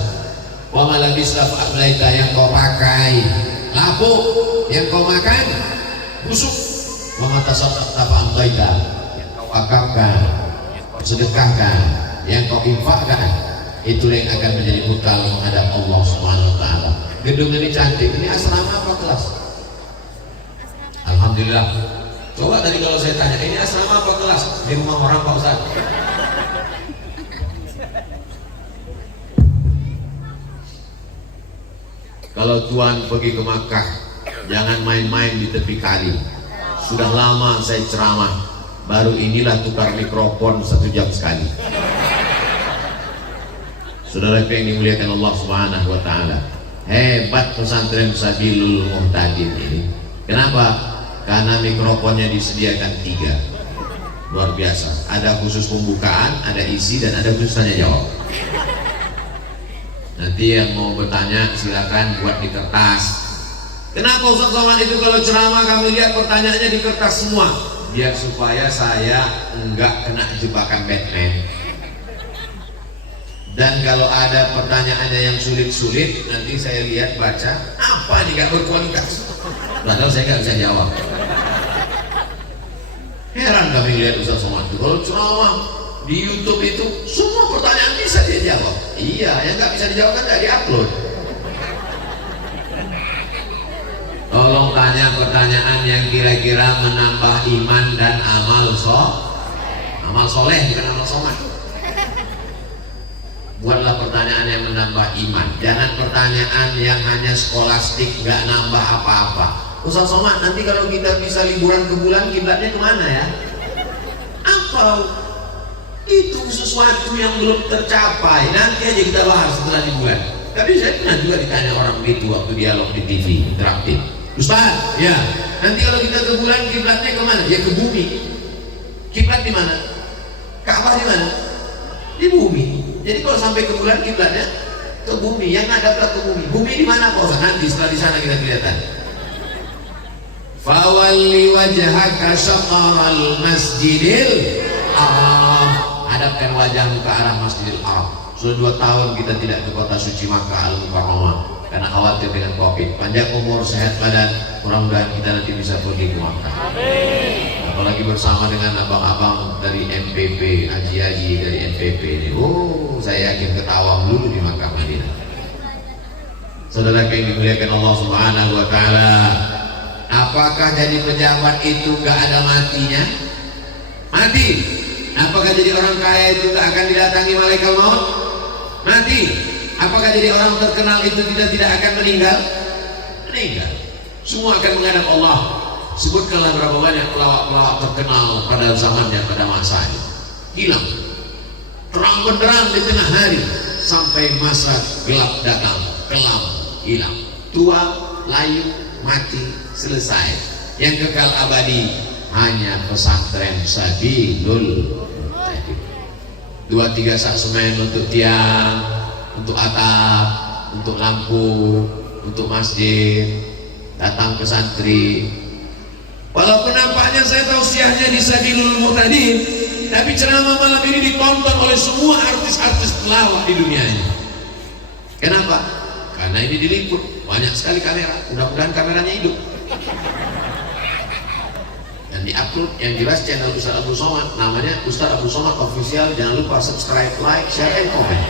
Wa malabis lafa'ablaita, yang kau pakai lapuk, yang kau makan busuk. Wa matasaddaqta fa'amtaita, yang kau wakafkan, yang kau sedekahkan, yang kau infakkan, itulah yang akan menjadi bekal menghadap Allah Subhanahu wa taala. Gedung ini cantik. Ini asrama apa kelas? Alhamdulillah. Coba tadi kalau saya tanya, ini asrama apa kelas? Di rumah orang Pak Ustaz. Kalau Tuhan pergi ke Makkah, jangan main-main di tepi kali. Sudah lama saya ceramah, baru inilah tukar mikrofon 1 jam sekali. Saudara yang dimuliakan Allah Subhanahu wa taala, hebat pesantren Sabilul Muhtadin ini. Kenapa? Karena mikrofonnya disediakan 3. Luar biasa. Ada khusus pembukaan, ada isi, dan ada khusus tanya jawab. Nanti yang mau bertanya silakan buat di kertas. Kenapa Ustaz Somad itu kalau ceramah kami lihat pertanyaannya di kertas semua? Biar supaya saya enggak kena jebakan Batman. Dan kalau ada pertanyaannya yang sulit-sulit, nanti saya lihat baca, apa nih gak berkualitas? Padahal saya nggak bisa jawab. Heran kami lihat Ustaz Somad itu kalau ceramah di YouTube itu semua pertanyaan bisa dia jawab. Iya, yang nggak bisa dijawab kan nggak diupload. Tolong tanya pertanyaan yang kira-kira menambah iman dan amal soleh, bukan amal somad. Buatlah pertanyaan yang menambah iman. Jangan pertanyaan yang hanya skolastik, nggak nambah apa-apa. Ustaz Somad, nanti kalau kita bisa liburan ke bulan, kiblatnya kemana ya? Apa? Itu sesuatu yang belum tercapai. Nanti aja kita bahas setelah liburan. Tapi saya pernah juga ditanya orang begitu waktu dialog di TV interaktif. Ustaz, ya, nanti kalau kita ke bulan, kiblatnya kemana? Ya ke bumi. Kiblat di mana? Ka'bah di mana? Di bumi. Jadi kalau sampai ke bulan, kiblatnya ke bumi. Yang ngadaplah ke bumi. Bumi di mana Pak Ustaz? Nanti setelah di sana kita kelihatan. Fawalli wajhaka syatral masjidil haram. Hadapkan wajahmu ke arah Masjidil Haram. Sudah 2 tahun kita tidak ke kota suci Makkah Al-Mukarramah karena khawatir dengan Covid. Panjang umur, sehat badan, mudah-mudahan kita nanti bisa pergi ke Makkah. Amin. Apalagi bersama dengan abang-abang dari MPP, haji-haji dari MPP ini. Oh, saya yakin ketawa melulu di Makkah Madinah. Saudara yang dimuliakan Allah Subhanahu wa taala, apakah jadi pejabat itu gak ada matinya? Mati. Apakah jadi orang kaya itu gak akan didatangi malaikat maut? Mati. Apakah jadi orang terkenal itu kita tidak akan meninggal? Meninggal. Semua akan menghadap Allah. Sebutkanlah berapa banyak pelawak-pelawak terkenal pada zamannya, pada masanya. Hilang. Terang benderang di tengah hari sampai masa gelap datang, kelam, hilang. Tua, layu, mati, selesai. Yang kekal abadi hanya pesantren Sabilul Muhtadin. 2-3 sak semen untuk tiang, untuk atap, untuk lampu, untuk masjid. Datang ke santri. Walaupun nampaknya saya tausiahnya di Sabilul Muhtadin, tapi ceramah malam ini ditonton oleh semua artis-artis pelawak di dunia ini. Kenapa? Karena ini diliput banyak sekali kamera. Mudah-mudahan kameranya hidup dan diupload. Yang jelas channel Ustaz Abdul Somad, namanya Ustaz Abdul Somad Official. Jangan lupa subscribe, like, share, and comment.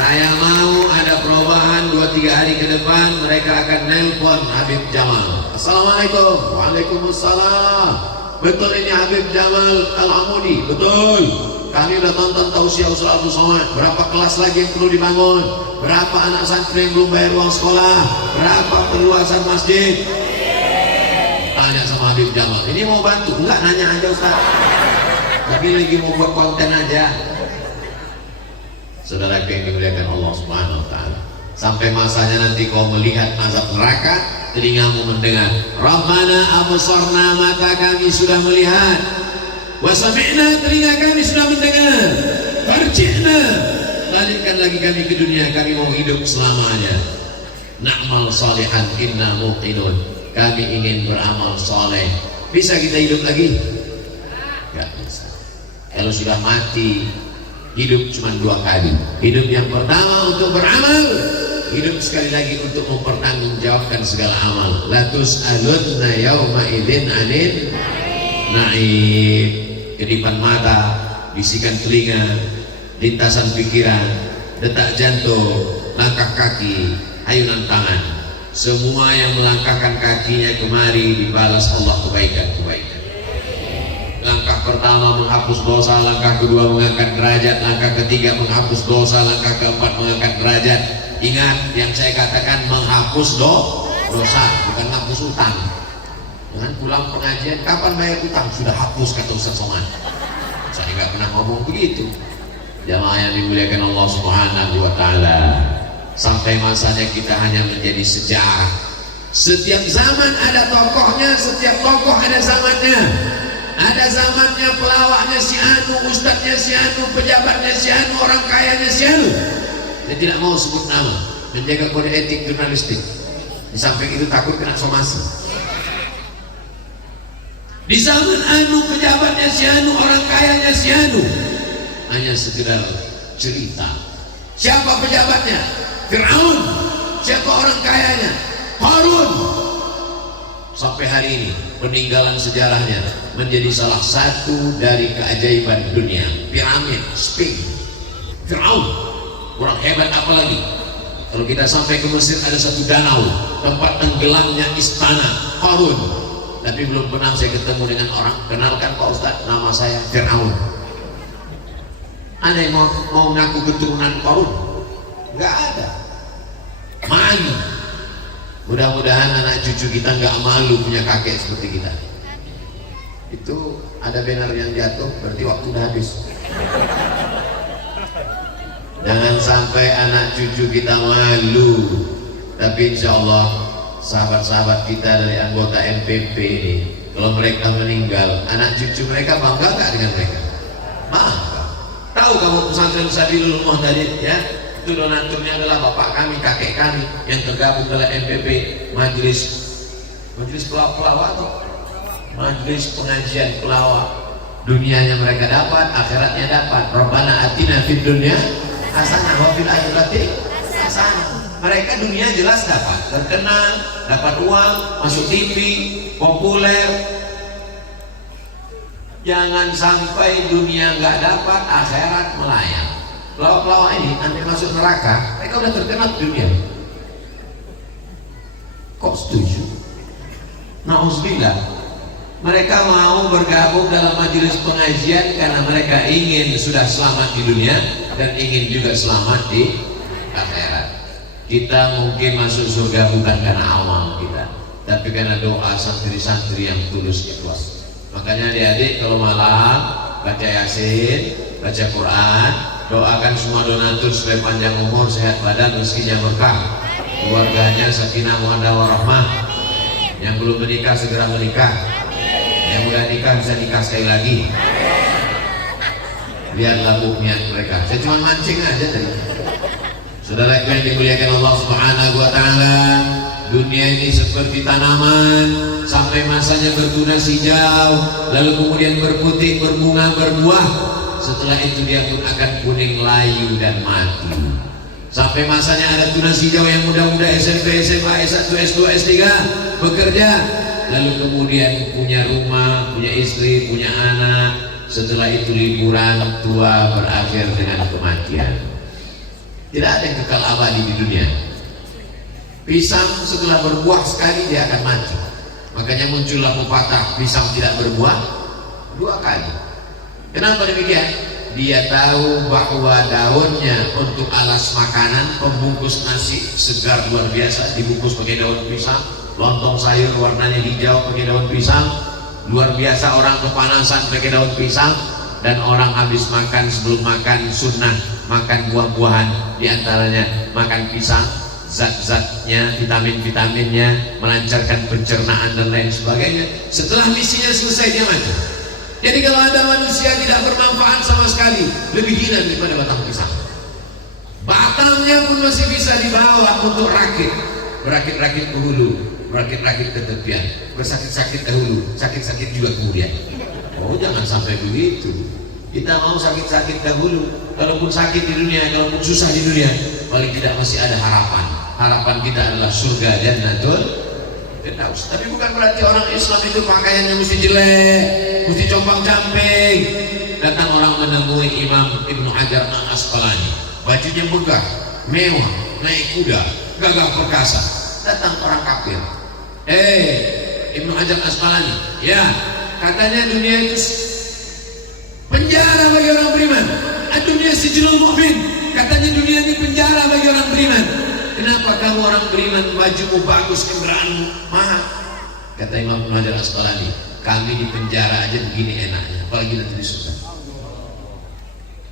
Saya mau ada perubahan 2-3 hari ke depan. Mereka akan nelpon Habib Jamal. Assalamualaikum. Waalaikumsalam. Betul ini Habib Jamal Al-Amudi? Betul. Kami udah tonton tausiah Ustaz Abdul Somad. Berapa kelas lagi yang perlu dibangun? Berapa anak santri yang belum bayar uang sekolah? Berapa perluasan masjid? Tanya sama Habib Jamal. Ini mau bantu? Enggak, nanya aja Ustaz. Tapi lagi mau buat konten aja. Saudara yang dimuliakan Allah Subhanahu wa taala. Sampai masanya nanti kau melihat azab neraka, telingamu mendengar. Rabbana absarna, mata kami sudah melihat. Wa sami'na, telinga kami sudah mendengar. Farji'na, balikkan lagi kami ke dunia, kami mau hidup selamanya. Na'mal salihan inna muqinun. Kami ingin beramal soleh. Bisa kita hidup lagi? Gak bisa. Kalau sudah mati, hidup cuma 2 kali. Hidup yang pertama untuk beramal, hidup sekali lagi untuk mempertanggungjawabkan segala amal. Latus alunna yauma idzin anin na'im. Kedipan mata, bisikan telinga, lintasan pikiran, detak jantung, langkah kaki, ayunan tangan, semua yang melangkahkan kakinya kemari dibalas Allah kebaikan-kebaikan. Langkah pertama menghapus dosa, langkah kedua mengangkat derajat, langkah ketiga menghapus dosa, langkah keempat mengangkat derajat. Ingat yang saya katakan, menghapus dosa, bukan menghapus utang. Jangan pulang pengajian, kapan bayar utang? Sudah hapus, kata Ustaz Somad. Saya nggak pernah ngomong begitu. Jamaah yang dimuliakan Allah Subhanahu wa taala. Sampai masanya kita hanya menjadi sejarah. Setiap zaman ada tokohnya, setiap tokoh ada zamannya. Ada zamannya pelawaknya si anu, ustadznya si anu, pejabatnya si anu, orang kayanya si anu. Saya tidak mau sebut nama, menjaga kode etik jurnalistik. Di samping itu takut kena somasi. Di zaman anu, pejabatnya si anu, orang kayanya si anu, hanya sekedar cerita. Siapa pejabatnya? Fir'aun. Siapa orang kayanya? Harun. Sampai hari ini peninggalan sejarahnya menjadi salah satu dari keajaiban dunia. Piramid, Sphinx, Fir'aun, orang hebat apalagi. Kalau kita sampai ke Mesir ada satu danau tempat tenggelamnya istana Harun. Tapi belum pernah saya ketemu dengan orang. Kenalkan Pak Ustadz, nama saya Fir'aun. Ada yang mau ngaku keturunan Harun? Nggak ada. Malu. Mudah-mudahan anak cucu kita nggak malu punya kakek seperti kita. Itu ada banner yang jatuh, berarti waktu udah habis. Jangan sampai anak cucu kita malu. Tapi insya Allah sahabat-sahabat kita dari anggota MPP ini, kalau mereka meninggal, anak cucu mereka bangga nggak dengan mereka? Bangga. Tahu kamu pesantren Sabilul Ummah tadi ya? Itu donaturnya adalah bapak kami, kakek kami yang tergabung dalam MPP, majelis pelawak atau majelis pengajian pelawak. Dunianya mereka dapat, akhiratnya dapat. Rabbana atina fid dunya hasanah wa fil akhirati hasanah. Mereka dunia jelas dapat, terkenal, dapat uang, masuk TV, populer. Jangan sampai dunia nggak dapat, akhirat melayang. Pelawak-pelawak ini nanti masuk neraka, mereka udah terkenal di dunia. Kok setuju? Na'udzubillah. Mereka mau bergabung dalam majelis pengajian karena mereka ingin sudah selamat di dunia dan ingin juga selamat di akhirat. Kita mungkin masuk surga bukan karena amal kita, tapi karena doa santri-santri yang tulus ikhlas. Makanya adik-adik kalau malam baca Yasin, baca Quran, doakan semua donatur supaya panjang umur, sehat badan, rezekinya berkah, keluarganya sakinah mawaddah warahmah. Yang belum menikah segera menikah, yang udah nikah bisa nikah sekali lagi. Lihatlah niat mereka. Saya cuma mancing aja tadi. Saudara yang dimuliakan Allah Subhanahu wa taala, dunia ini seperti tanaman, sampai masanya bertunas hijau, lalu kemudian berputih, berbunga, berbuah. Setelah itu dia pun akan kuning layu dan mati. Sampai masanya ada tunas hijau yang muda-muda SMP, SMA, S1, S2, S3 bekerja, lalu kemudian punya rumah, punya istri, punya anak. Setelah itu liburan, tua, berakhir dengan kematian. Tidak ada yang kekal abadi di dunia. Pisang setelah berbuah sekali dia akan mati. Makanya muncullah pepatah pisang tidak berbuah dua kali. Kenapa demikian? Dia tahu bahwa daunnya untuk alas makanan, pembungkus nasi segar luar biasa dibungkus pakai daun pisang, lontong sayur warnanya hijau pakai daun pisang, luar biasa orang kepanasan pakai daun pisang, dan orang habis makan sebelum makan sunnah makan buah-buahan, diantaranya makan pisang, zat-zatnya, vitamin-vitaminnya melancarkan pencernaan dan lain sebagainya. Setelah misinya selesai dia mati. Jadi kalau ada manusia tidak bermanfaat sama sekali, lebih hina daripada batang pisang. Batangnya pun masih bisa dibawa untuk rakit, berakit-rakit ke hulu, berakit-rakit ke tepian, bersakit-sakit ke hulu, sakit-sakit juga kemudian. Oh, jangan sampai begitu. Kita mau sakit-sakit ke hulu, kalaupun sakit di dunia, kalaupun susah di dunia, paling tidak masih ada harapan. Harapan kita adalah surga Jannatul Firdaus. Tapi bukan berarti orang Islam itu pakaiannya mesti jelek, mesti compang-camping. Datang orang menemui Imam Ibnu Hajar Al-Asqalani, bajunya megah, mewah, naik kuda, gagah perkasa. Datang orang kafir, Ibnu Hajar Al-Asqalani, ya katanya dunia itu penjara bagi orang beriman. Dunia sijnul mu'min, katanya dunia ini penjara bagi orang beriman. Kenapa kamu orang beriman bajumu bagus, kendaraanmu mahal? Kata Imam Ibnu Hajar Al-Asqalani, kami di penjara aja begini enaknya, apalagi nanti di surga.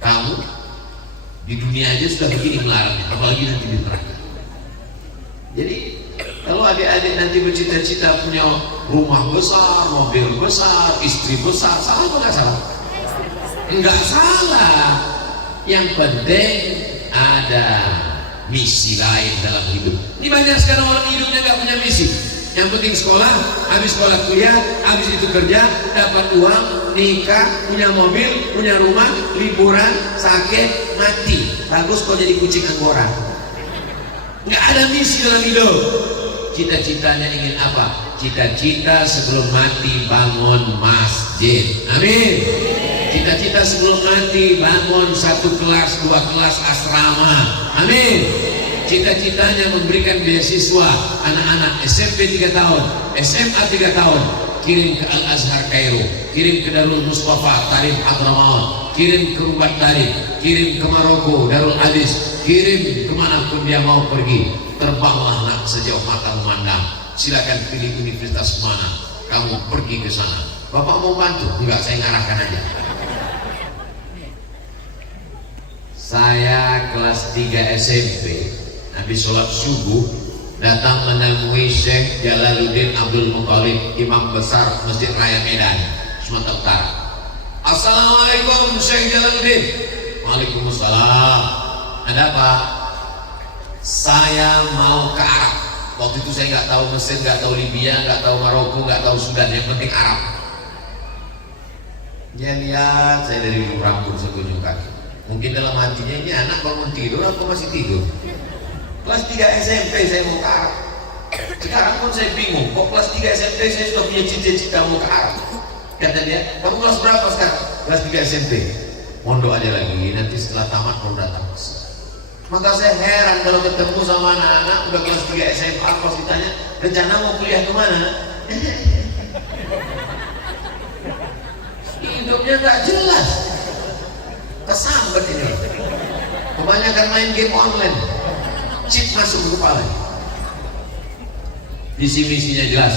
Kamu di dunia aja sudah begini melarangnya, apalagi nanti di neraka. Jadi kalau adik-adik nanti bercita-cita punya rumah besar, mobil besar, istri besar, salah apa nggak salah? Enggak salah. Yang penting ada misi lain dalam hidup. Ini banyak sekarang orang hidupnya nggak punya misi. Yang penting sekolah, habis sekolah kuliah, habis itu kerja, dapat uang, nikah, punya mobil, punya rumah, liburan, sakit, mati. Bagus kok jadi kucing anggora. Nggak ada misi dalam hidup. Cita-citanya ingin apa? Cita-cita sebelum mati bangun masjid. Amin. Cita-cita sebelum mati bangun 1 kelas, 2 kelas asrama. Amin. Cita-citanya memberikan beasiswa anak-anak SMP 3 tahun, SMA 3 tahun, kirim ke Al-Azhar Kairo, kirim ke Darul Mustafa Tarif Hadramaut, kirim ke Rubat Tarif, kirim ke Maroko Darul Hadis, kirim kemanapun dia mau pergi. Terbanglah nak sejauh mata memandang. Silakan pilih universitas mana, kamu pergi ke sana. Bapak mau bantu? Enggak, saya ngarahkan aja. Saya kelas 3 SMP, habis sholat subuh datang menemui Syekh Jalaluddin Abdul Muthalib, imam besar Masjid Raya Medan, Sumatera Utara. Assalamualaikum Syekh Jalaluddin. Waalaikumsalam. Ada apa? Saya mau ke Arab. Waktu itu saya nggak tahu Mesir, nggak tahu Libya, nggak tahu Maroko, nggak tahu Sudan, yang penting Arab. Dia lihat saya dari rambut sekunjung kaki. Mungkin dalam hatinya ini anak bangun tidur atau masih tidur. Kelas 3 SMP saya mau ke Arab. Sekarang pun saya bingung, kok kelas 3 SMP saya sudah punya cita-cita mau ke Arab. Kata dia, kamu kelas berapa sekarang? Kelas 3 SMP. Mondok aja lagi, nanti setelah tamat baru datang. Maka saya heran kalau ketemu sama anak-anak udah kelas 3 SMA, pas ditanya rencana mau kuliah kemana? Hidupnya nggak jelas. Kesambet ini. Kebanyakan main game online. Chip masuk ke kepala. Visi misinya jelas.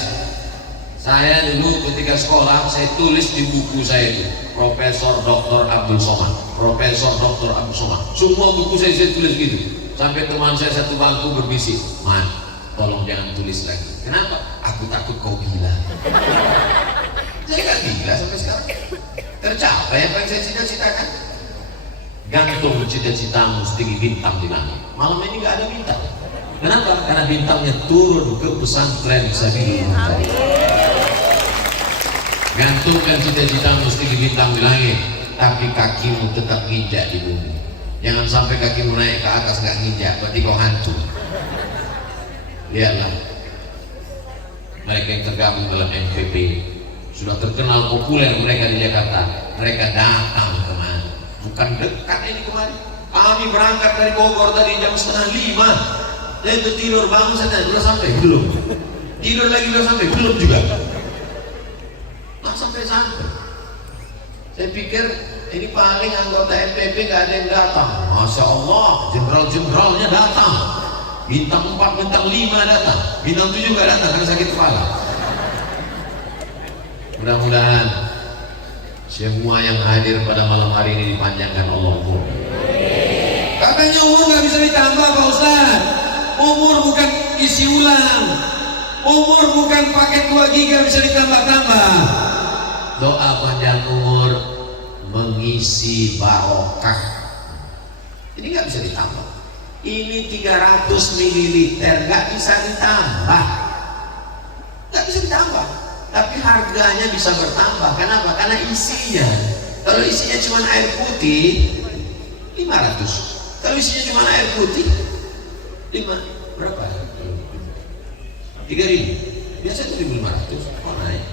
Saya dulu ketika sekolah saya tulis di buku saya itu Profesor Dr. Abdul Somad, Profesor Dr. Abdul Somad. Semua buku saya tulis gitu. Sampai teman saya satu bangku berbisik, "Man, tolong jangan tulis lagi." Kenapa? Aku takut kau gila. Saya nggak gila sampai sekarang. Tercapai apa yang saya cita-citakan. Gantung cita-citamu setinggi bintang di langit. Malam ini nggak ada bintang. Kenapa? Karena bintangnya turun ke pesantren Sabilullah. Gantungkan cita-citamu setinggi bintang di langit, tapi kakimu tetap nginjak di bumi. Jangan sampai kakimu naik ke atas nggak nginjak, berarti kau hantu. Lihatlah, mereka yang tergabung dalam MPP sudah terkenal populer mereka di Jakarta. Mereka datang kemari, bukan dekat ini kemari. Kami berangkat dari Bogor tadi jam 4:30. Saya tidur bangun, saya tanya, udah sampai belum? Tidur lagi udah sampai, belum juga. Nggak sampai-sampai. Saya pikir ini paling anggota NPB nggak ada yang datang. Masya Allah, jenderal-jenderalnya datang. Bintang 4, bintang 5 datang. Bintang 7 nggak datang karena sakit kepala. Mudah-mudahan semua yang hadir pada malam hari ini dipanjangkan Allah umur. Katanya umur nggak bisa ditambah Pak Ustaz. Umur bukan isi ulang. Umur bukan paket 2 giga bisa ditambah-tambah. Doa panjang umur mengisi barokah. Ini nggak bisa ditambah. Ini 300 ml nggak bisa ditambah. Nggak bisa ditambah. Tapi harganya bisa bertambah. Kenapa? Karena isinya. Kalau isinya cuma air putih 500. Kalau isinya cuma air putih 5 berapa? 3.000. Biasa itu 1.500. Oh naik.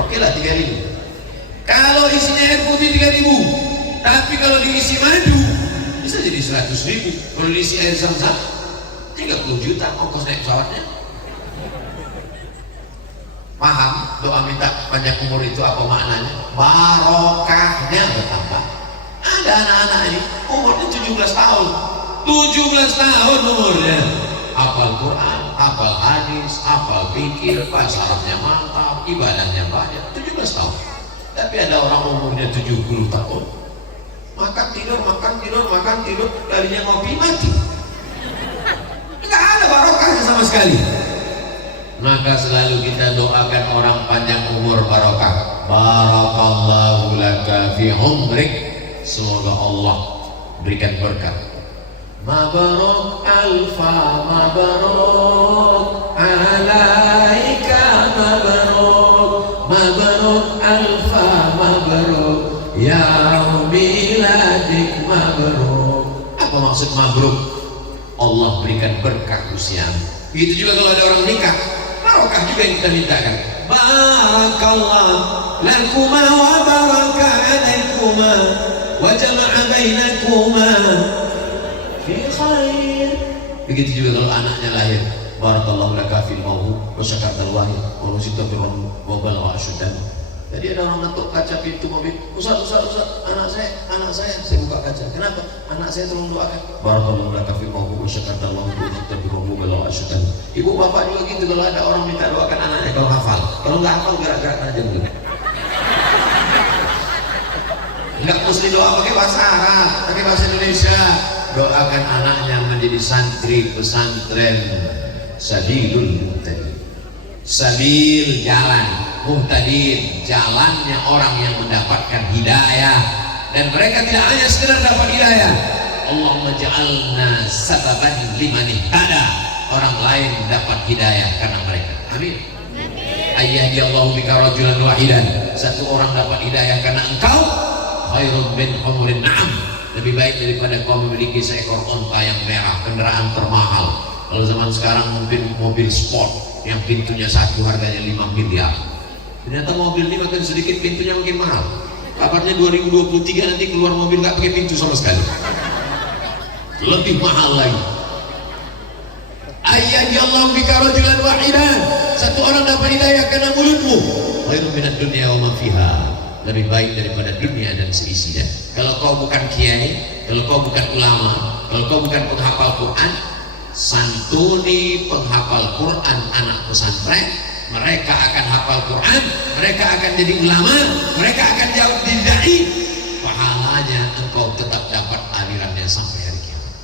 Oke lah 3.000. Kalau isinya air putih 3.000. Tapi kalau diisi madu bisa jadi 100.000. Kalau diisi air zam-zam 30 juta ongkos naik pesawatnya. Paham doa minta panjang umur itu apa maknanya? Barokahnya bertambah. Ada anak-anak ini umurnya 17 tahun. 17 tahun umurnya. Hafal Quran, hafal hadis, hafal fikih, bahasa Arabnya mantap, ibadahnya banyak. 17 tahun. Tapi ada orang umurnya 70 tahun. Makan tidur, darinya ngopi mati. Enggak ada barokahnya sama sekali. Maka selalu kita doakan orang panjang umur barokah. Barakallahu laka fi umrik. Semoga Allah berikan berkat. Mabarok alfa mabarok alaika mabarok alfa mabarok ya miladik mabarok. Apa maksud mabruk? Allah berikan berkah usia. Begitu juga kalau ada orang nikah, barokah juga yang kita mintakan. Barakallah lakuma wa baraka alaikuma wa jama'a bainakuma fi khair. Begitu juga kalau anaknya lahir, barakallahu laka fil mawhub wa syakartal wahid wa rusita bil wa balagha asyuddan. Jadi ada orang ngetuk kaca pintu mobil, Ustaz, anak saya buka kaca. Kenapa? Anak saya tolong doakan. Barakallahu laka fil mawhub wa syakartal wahid wa rusita bil wa balagha asyuddan. Ibu bapak juga gitu, kalau ada orang minta doakan anaknya kalau hafal. Kalau nggak hafal gerak-gerak aja dulu. Nggak mesti doa pakai bahasa Arab, pakai bahasa Indonesia. Doakan anaknya menjadi santri pesantren Sabilul Muhtadin. Sabil jalan, Muhtadin jalannya orang yang mendapatkan hidayah. Dan mereka tidak hanya sekedar dapat hidayah. Allahumma ja'alna sababan liman ihtada. Orang lain dapat hidayah karena mereka. Amin. Ayyadiyallahu bika rajulan wahidan. Satu orang dapat hidayah karena engkau. Khairun min humurin na'am. Lebih baik daripada kau memiliki seekor onta yang merah, kendaraan termahal. Kalau zaman sekarang mungkin mobil sport yang pintunya satu harganya 5 miliar. Ternyata mobil ini makin sedikit pintunya makin mahal. Kabarnya 2023 nanti keluar mobil nggak pakai pintu sama sekali. Lebih mahal lagi. Ayyadiyallahu bika rajulan wahidan. Satu orang dapat hidayah karena mulutmu. Khairun minad dunya wa ma fiha. Lebih baik daripada dunia dan seisinya. Kalau kau bukan kiai, kalau kau bukan ulama, kalau kau bukan penghafal Quran, santuni penghafal Quran anak pesantren. Mereka akan hafal Quran, mereka akan jadi ulama, mereka akan jawab di dai. Pahalanya engkau tetap dapat alirannya sampai hari kiamat.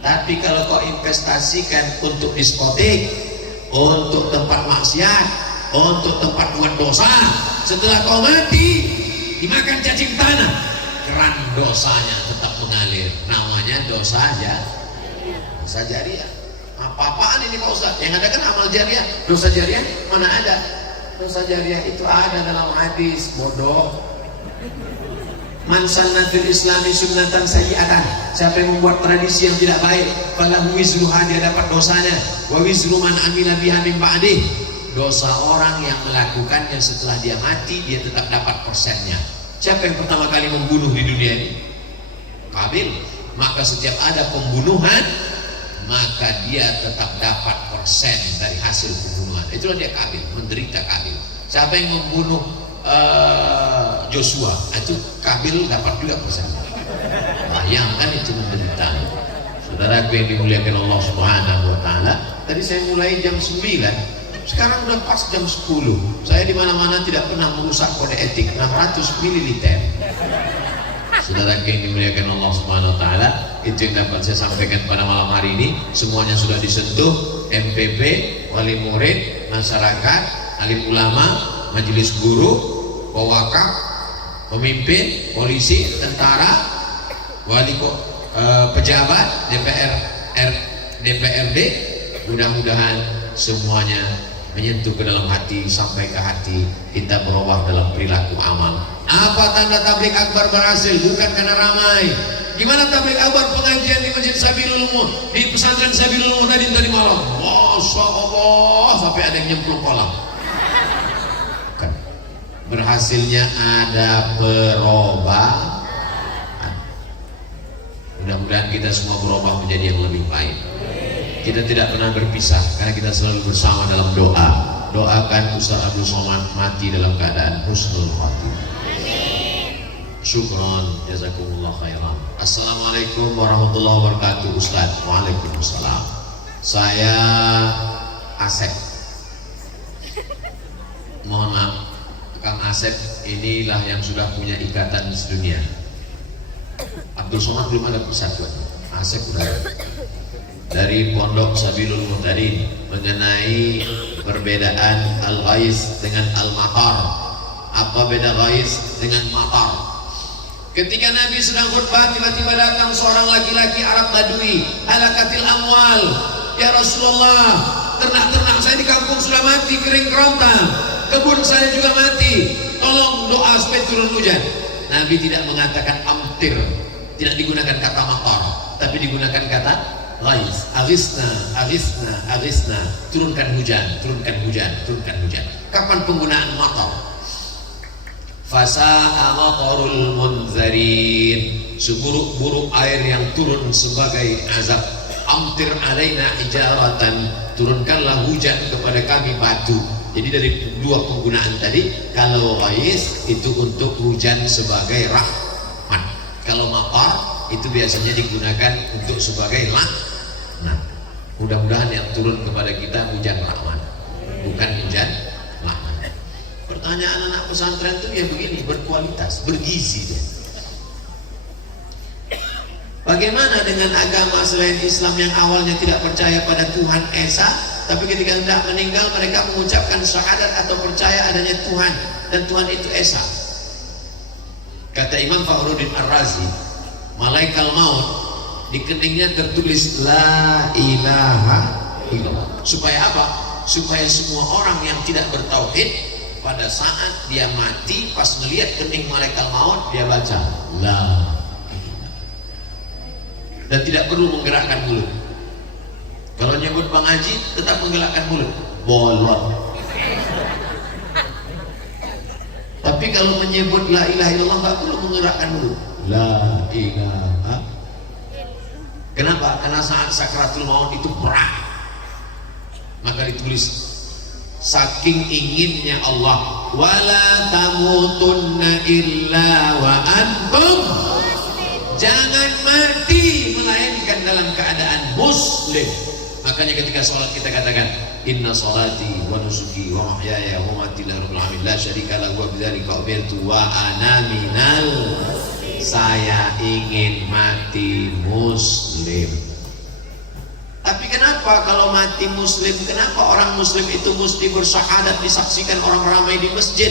Tapi kalau kau investasikan untuk diskotik, untuk tempat maksiat, untuk tempat buat dosa, setelah kau mati dimakan cacing tanah, keran dosanya tetap mengalir. Namanya dosa jariah. Apa-apaan ini Pak Ustaz? Yang ada kan amal jariah. Dosa jariah mana ada? Dosa jariah itu ada dalam hadis. Bodoh. Man sanna fil islami sunnatan sayyi'atan. Siapa yang membuat tradisi yang tidak baik, falahu wizruha, dia dapat dosanya. Wa wizru man amila biha min ba'dih. Dosa orang yang melakukannya setelah dia mati, dia tetap dapat persennya. Siapa yang pertama kali membunuh di dunia ini? Qabil. Maka setiap ada pembunuhan, maka dia tetap dapat persen dari hasil pembunuhan. Itulah dia Kabil, menderita Kabil. Siapa yang membunuh Joshua, itu Kabil dapat juga persen. Bayangkan itu menderita. Saudaraku yang dimuliakan Allah Subhanahu wa taala, tadi saya mulai jam 9, sekarang udah pas jam 10. Saya di mana-mana tidak pernah merusak kode etik 600 ml. Saudaraku yang dimuliakan Allah Subhanahu wa taala, itu yang dapat saya sampaikan pada malam hari ini. Semuanya sudah disentuh, MPP, wali murid, masyarakat, alim ulama, majelis guru, pewakaf, pemimpin, polisi, tentara, wali pejabat, DPRD, mudah-mudahan semuanya menyentuh ke dalam hati, sampai ke hati, kita berubah dalam perilaku amal. Apa tanda tabligh akbar berhasil? Bukan karena ramai. Gimana tabligh akbar pengajian di Masjid Sabilul Umum, di pesantren Sabilul Umum tadi malam? Masya Allah, sampai ada yang nyemplung kolam. Bukan. Berhasilnya ada perubahan. Mudah-mudahan kita semua berubah menjadi yang lebih baik. Kita tidak pernah berpisah karena kita selalu bersama dalam doa. Doakan Ustaz Abdul Somad mati dalam keadaan husnul khatimah. Syukron, jazakumullah khairan. Assalamualaikum warahmatullahi wabarakatuh. Ustaz. Waalaikumsalam. Saya Asep. Mohon maaf, Kang Asep inilah yang sudah punya ikatan sedunia. Abdul Somad belum ada persatuan. Asep udah dari Pondok Sabilul Muhtadin mengenai perbedaan al-ghais dengan al-matar. Apa beda ghais dengan matar? Ketika Nabi sedang khutbah, tiba-tiba datang seorang laki-laki Arab Badui, halakatil amwal. Ya Rasulullah, ternak-ternak saya di kampung sudah mati, kering kerontang, kebun saya juga mati, tolong doa supaya turun hujan. Nabi tidak mengatakan amtir, tidak digunakan kata matar, tapi digunakan kata ghais. Aghisna, aghisna, aghisna, turunkan hujan, turunkan hujan, turunkan hujan. Kapan penggunaan matar? Fasa'a matarul munzarin, seburuk-buruk air yang turun sebagai azab. Amtir alaina hijaratan, turunkanlah hujan kepada kami batu. Jadi dari dua penggunaan tadi, kalau ghais itu untuk hujan sebagai rahmat, kalau matar itu biasanya digunakan untuk sebagai laknat. Mudah-mudahan yang turun kepada kita hujan rahmat, bukan hujan laknat. Pertanyaan anak pesantren itu ya begini, berkualitas, bergizi dia. Bagaimana dengan agama selain Islam yang awalnya tidak percaya pada Tuhan Esa, tapi ketika hendak meninggal mereka mengucapkan syahadat atau percaya adanya Tuhan, dan Tuhan itu Esa? Kata Imam Fakhruddin Ar-Razi, malaikat maut di keningnya tertulis la ilaha illallah. Supaya apa? Supaya semua orang yang tidak bertauhid pada saat dia mati, pas melihat kening malaikat maut, dia baca la, dan tidak perlu menggerakkan mulut. Kalau nyebut Bang Haji tetap menggerakkan mulut, bolot. Tapi kalau menyebut la ilaha illallah nggak perlu menggerakkan mulut, la ilaha. Kenapa? Karena saat sakratul maut itu berat. Maka ditulis, saking inginnya Allah, wala tamutunna illa wa antum, jangan mati melainkan dalam keadaan muslim. Makanya ketika sholat kita katakan inna sholati wa nusuki wa mahyaya wa mamati lillahi rabbil alamin la syarika lahu wa bidzalika umirtu wa ana minal, saya ingin mati muslim. Tapi kenapa kalau mati muslim, kenapa orang muslim itu mesti bersyahadat disaksikan orang ramai di masjid?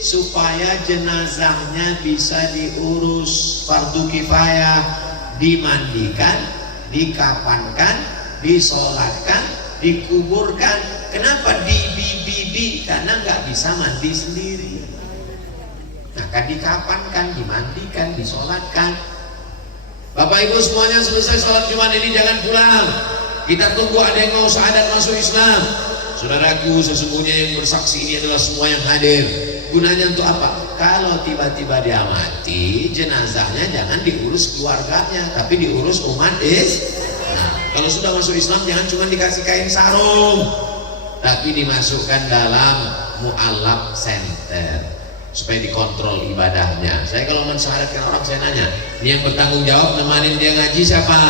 Supaya jenazahnya bisa diurus, fardu kifayah, dimandikan, dikafankan, disolatkan, dikuburkan. Kenapa di karena nggak bisa mandi sendiri, maka dikafankan, dimandikan, disolatkan. Bapak Ibu semuanya, selesai sholat Jumat ini jangan pulang, kita tunggu ada yang mau syahadat masuk Islam. Saudaraku, sesungguhnya yang bersaksi ini adalah semua yang hadir. Gunanya untuk apa? Kalau tiba-tiba dia mati, jenazahnya jangan diurus keluarganya, tapi diurus umat Islam. Kalau sudah masuk Islam jangan cuma dikasih kain sarung, tapi dimasukkan dalam mu'alaf center supaya dikontrol ibadahnya. Saya kalau mensyaratkan orang, saya nanya, ini yang bertanggung jawab nemanin dia ngaji siapa?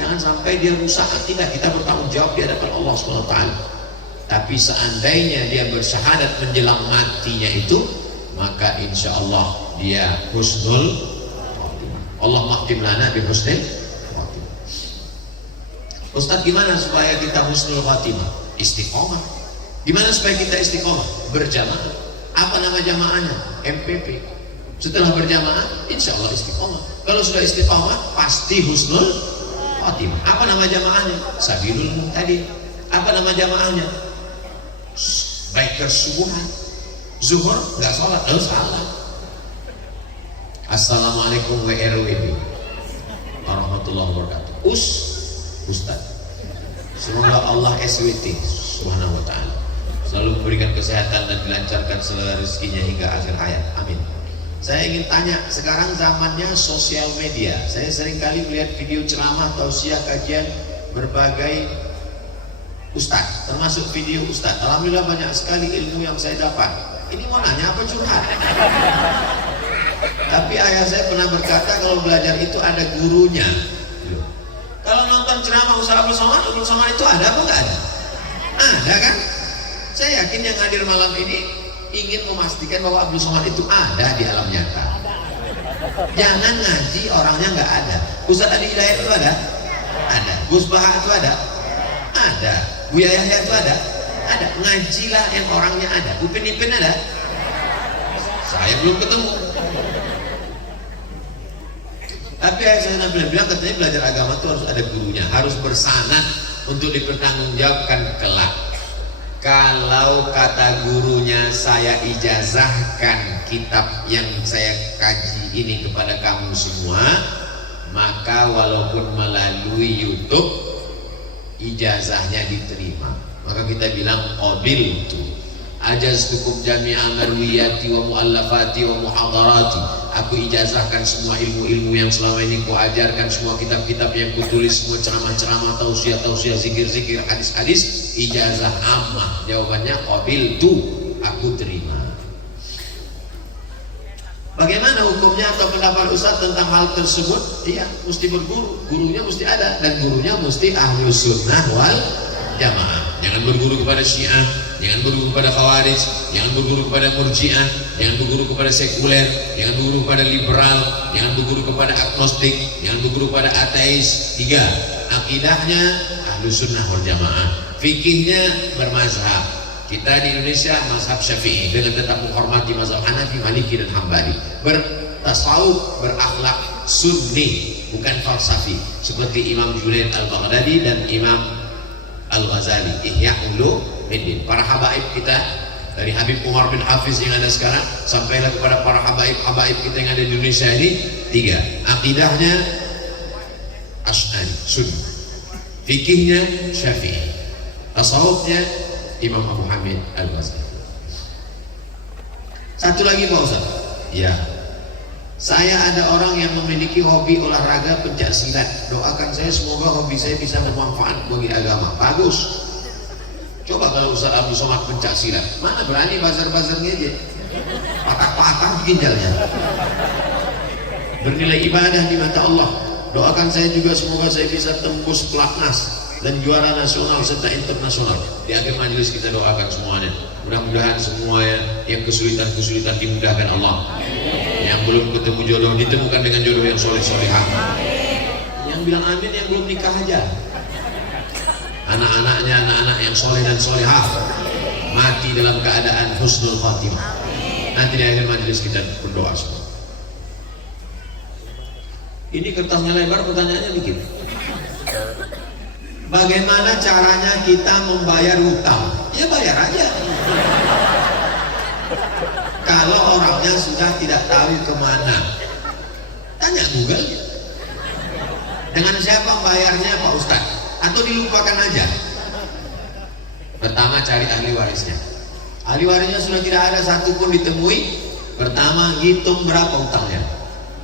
Jangan sampai dia rusak akidah. Kita bertanggung jawab di hadapan Allah SWT. Tapi seandainya dia bersyahadat menjelang matinya itu, maka insya Allah dia husnul khotimah. Allah makhtim lana bi husnul khotimah. Ustaz, gimana supaya kita husnul khotimah? Istiqomah. Gimana supaya kita istiqomah? Berjamaah. Apa nama jamaahnya? MPP. Setelah berjamaah, insya Allah istiqomah. Kalau sudah istiqomah, pasti husnul khotimah. Apa nama jamaahnya? Sabilul Muhtadin. Apa nama jamaahnya? Bikers subuhan. Zuhur nggak sholat, salah. Assalamualaikum WRWB warahmatullahi wabarakatuh. Ustaz. Semoga Allah SWT subhanahu wa ta'ala selalu memberikan kesehatan dan dilancarkan segala rezekinya hingga akhir hayat. Amin. Saya ingin tanya, sekarang zamannya sosial media. Saya sering kali melihat video ceramah, tausiah, kajian berbagai ustaz, termasuk video ustaz. Alhamdulillah banyak sekali ilmu yang saya dapat. Ini mau nanya apa curhat? Tapi ayah saya pernah berkata kalau belajar itu ada gurunya. Kalau nonton ceramah Ustaz Abdul Somad itu ada apa enggak ada? Ada kan? Saya yakin yang hadir malam ini ingin memastikan bahwa Abdul Somad itu ada di alam nyata. Jangan ngaji orangnya nggak ada. Ustaz Adi Hidayat itu ada? Ada. Gus Baha itu ada? Ada. Buya Yahya itu ada? Ada. Ngajilah yang orangnya ada. Upin Ipin ada? Saya belum ketemu. Tapi saya bilang katanya belajar agama itu harus ada gurunya, harus bersanad untuk dipertanggungjawabkan kelak. Kalau kata gurunya, saya ijazahkan kitab yang saya kaji ini kepada kamu semua, maka walaupun melalui YouTube ijazahnya diterima. Maka kita bilang qabil itu ajaztukum jami'an marwiyati wa muallafati wa muhadarati. Aku ijazahkan semua ilmu-ilmu yang selama ini ku ajarkan, semua kitab-kitab yang ku tulis, semua ceramah-ceramah, tausiah-tausiah, zikir-zikir, hadis-hadis, ijazah ammah. Jawabannya qabiltu, aku terima. Bagaimana hukumnya atau pendapat Ustaz tentang hal tersebut? Iya, mesti berguru, gurunya mesti ada, dan gurunya mesti ahlus sunnah wal jamaah. Jangan berguru kepada Syiah, jangan berguru kepada Khawarij, jangan berguru kepada Murji'ah, jangan berguru kepada sekuler, jangan berguru kepada liberal, jangan berguru kepada agnostik, jangan berguru kepada ateis. 3. Akidahnya ahlus sunnah wal jamaah, fikihnya bermazhab. Kita di Indonesia mazhab Syafi'i dengan tetap menghormati mazhab Hanafi, Maliki dan Hambali. Bertasawuf, berakhlak sunni, bukan falsafi, seperti Imam Junaid al-Baghdadi dan Imam Al-Ghazali, Ihya Ulumuddin. Para habaib kita dari Habib Umar bin Hafiz yang ada sekarang sampailah kepada para habaib kita yang ada di Indonesia ini. 3. Akidahnya Asy'ari, Sunni, fikihnya Syafi'i, tasawufnya Imam Abu Hamid Al-Ghazali. Satu lagi Pak Ustaz. Ya, saya ada orang yang memiliki hobi olahraga pencak silat. Doakan saya semoga hobi saya bisa bermanfaat bagi agama. Bagus. Coba kalau Ustaz Abdul Somad pencak silat, mana berani bazar-bazar ngejek, patah-patah ginjalnya. Bernilai ibadah di mata Allah. Doakan saya juga semoga saya bisa tembus pelatnas dan juara nasional serta internasional. Di akhir majelis kita doakan semuanya. Mudah-mudahan semuanya yang kesulitan-kesulitan dimudahkan Allah. Yang belum ketemu jodoh ditemukan dengan jodoh yang soleh-solehah. Yang bilang amin yang belum nikah aja. Anak-anaknya anak-anak yang soleh dan solehah, mati dalam keadaan husnul khatimah. Nanti di akhir majelis kita berdoa semua. Ini kertasnya lebar, pertanyaannya dikit. Bagaimana caranya kita membayar hutang? Ya bayar aja. Kalau orangnya sudah tidak tahu kemana, tanya Google. Dengan siapa bayarnya Pak Ustadz? Atau dilupakan aja? Pertama cari ahli warisnya. Ahli warisnya sudah tidak ada satu pun ditemui. Pertama hitung berapa utangnya.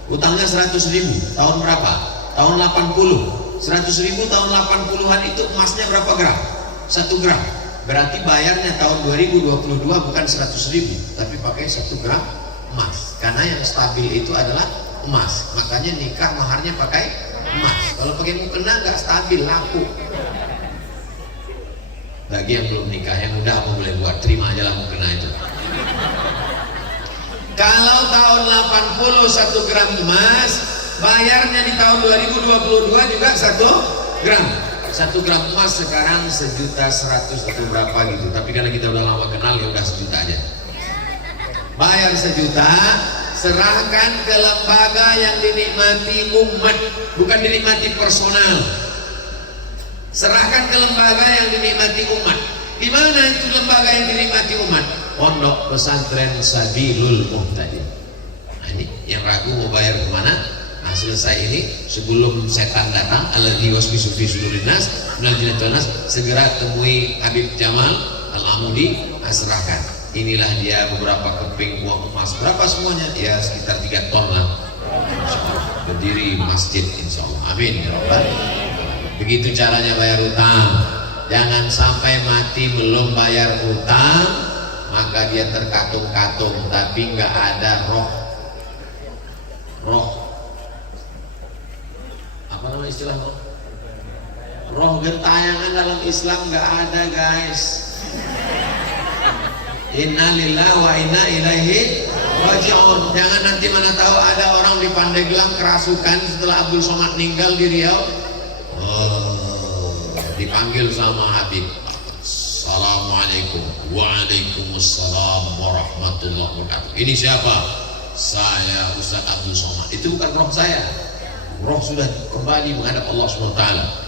Utangnya 100.000. Tahun berapa? Tahun 80. 100.000 tahun 80-an itu emasnya berapa gram? 1 gram. Berarti bayarnya tahun 2022 bukan 100.000 tapi pakai 1 gram emas, karena yang stabil itu adalah emas. Makanya nikah maharnya pakai emas. Kalau pakai mukena nggak stabil, laku. Bagi yang belum nikah, yang udah apa boleh buat, terima aja lah mukena itu. Kalau tahun 80 1 gram emas, bayarnya di tahun 2022 juga 1 gram. 1 gram emas sekarang 1.100.000 atau berapa gitu. Tapi karena kita udah lama kenal, ya udah 1 juta aja. Bayar 1 juta, serahkan ke lembaga yang dinikmati umat, bukan dinikmati personal. Serahkan ke lembaga yang dinikmati umat. Di mana itu lembaga yang dinikmati umat? Pondok Pesantren Sabilul Muhtadin. Nah, ini yang ragu mau bayar kemana? Nah, selesai ini sebelum setan datang, alladzi waswisu fi sudurin nas minal jinnati wan nas, segera temui Habib Jamal Al-Amudi, serahkan. Inilah dia beberapa keping uang emas. Berapa semuanya? Ya sekitar 3 ton lah. Berdiri masjid insyaallah. Amin ya rabbal. Begitu caranya bayar utang. Jangan sampai mati belum bayar utang, maka dia terkatung-katung tapi nggak ada roh apa nama istilah roh gentayangan dalam Islam nggak ada, guys. Inna lillahi wa inna ilaihi raji'un. Jangan nanti mana tahu ada orang di Pandeglang kerasukan setelah Abdul Somad meninggal di Riau. Dipanggil sama Habib, Assalamualaikum. Waalaikumsalam warahmatullahi wabarakatuh. Ini siapa? Saya Ustaz Abdul Somad. Itu bukan roh saya. Roh sudah kembali menghadap Allah SWT.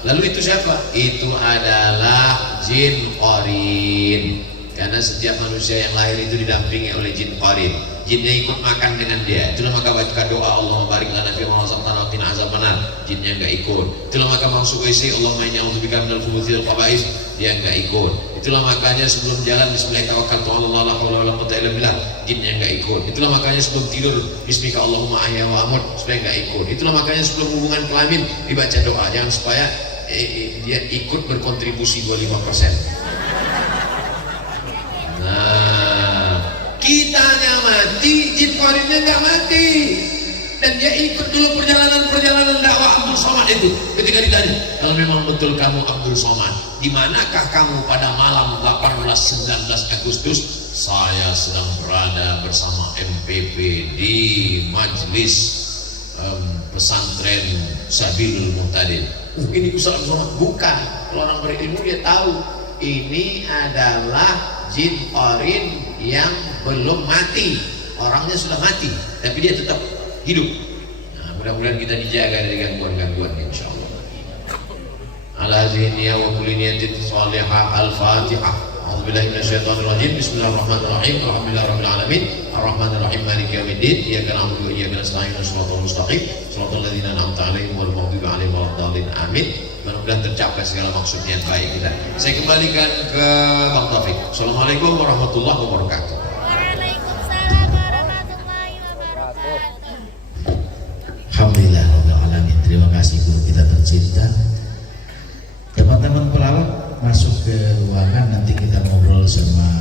Lalu itu siapa? Itu adalah jin qarin. Karena setiap manusia yang lahir itu didampingi oleh jin qarin. Jinnya ikut makan dengan dia. Itulah maka baca doa Allahumma barik lana fi ma razaqtana wa qina azabannar. Jinnya enggak ikut. Itulah maka masuk WC Allahumma inni a'udzubika minal khubuthi wal khaba'is. Dia enggak ikut. Itulah makanya sebelum jalan bismillah tawakkaltu 'ala Allah la haula wala quwwata illa billah. Jinnya enggak ikut. Itulah makanya sebelum tidur bismika Allahumma ahya wa amut, supaya enggak ikut. Itulah makanya sebelum hubungan kelamin dibaca doa jangan supaya dia ikut berkontribusi 25%. Nah, kitanya mati, jin qarinnya nggak mati, dan dia ikut dulu perjalanan dakwah Abdul Somad itu. Ketika ditanya, kalau memang betul kamu Abdul Somad, di manakah kamu pada malam 18-19 Agustus? Saya sedang berada bersama MPP di majelis pesantren Sabilul Muhtadin. Ini Ustaz Abdul Somad? Bukan. Kalau orang berilmu dia tahu ini adalah jin qarin yang belum mati, orangnya sudah mati tapi dia tetap hidup. Nah, mudah-mudahan kita dijaga dari gangguan-gangguan insyaallah. Ala zihniya wa kulli niyatin salihah. Al-Fatihah. A'udzubillahi minasyaitonir rajim. Bismillahirrahmanirrahim. Alhamdulillahirabbil alamin. Arrahmanirrahim. Maliki yaumiddin. Iyyaka na'budu wa iyyaka nasta'in. Shiratal mustaqim. Shiratal ladzina an'amta 'alaihim ghairil maghdubi 'alaihim waladdallin. Amin. Mudah-mudahan tercapai segala maksud niat baik kita. Saya kembalikan ke Bang Taufik. Assalamualaikum warahmatullahi wabarakatuh. Waalaikumsalam warahmatullahi wabarakatuh. Alhamdulillah rabbil alamin. Terima kasih guru kita tercinta. Teman-teman pelawak masuk ke ruangan, nanti kita ngobrol sama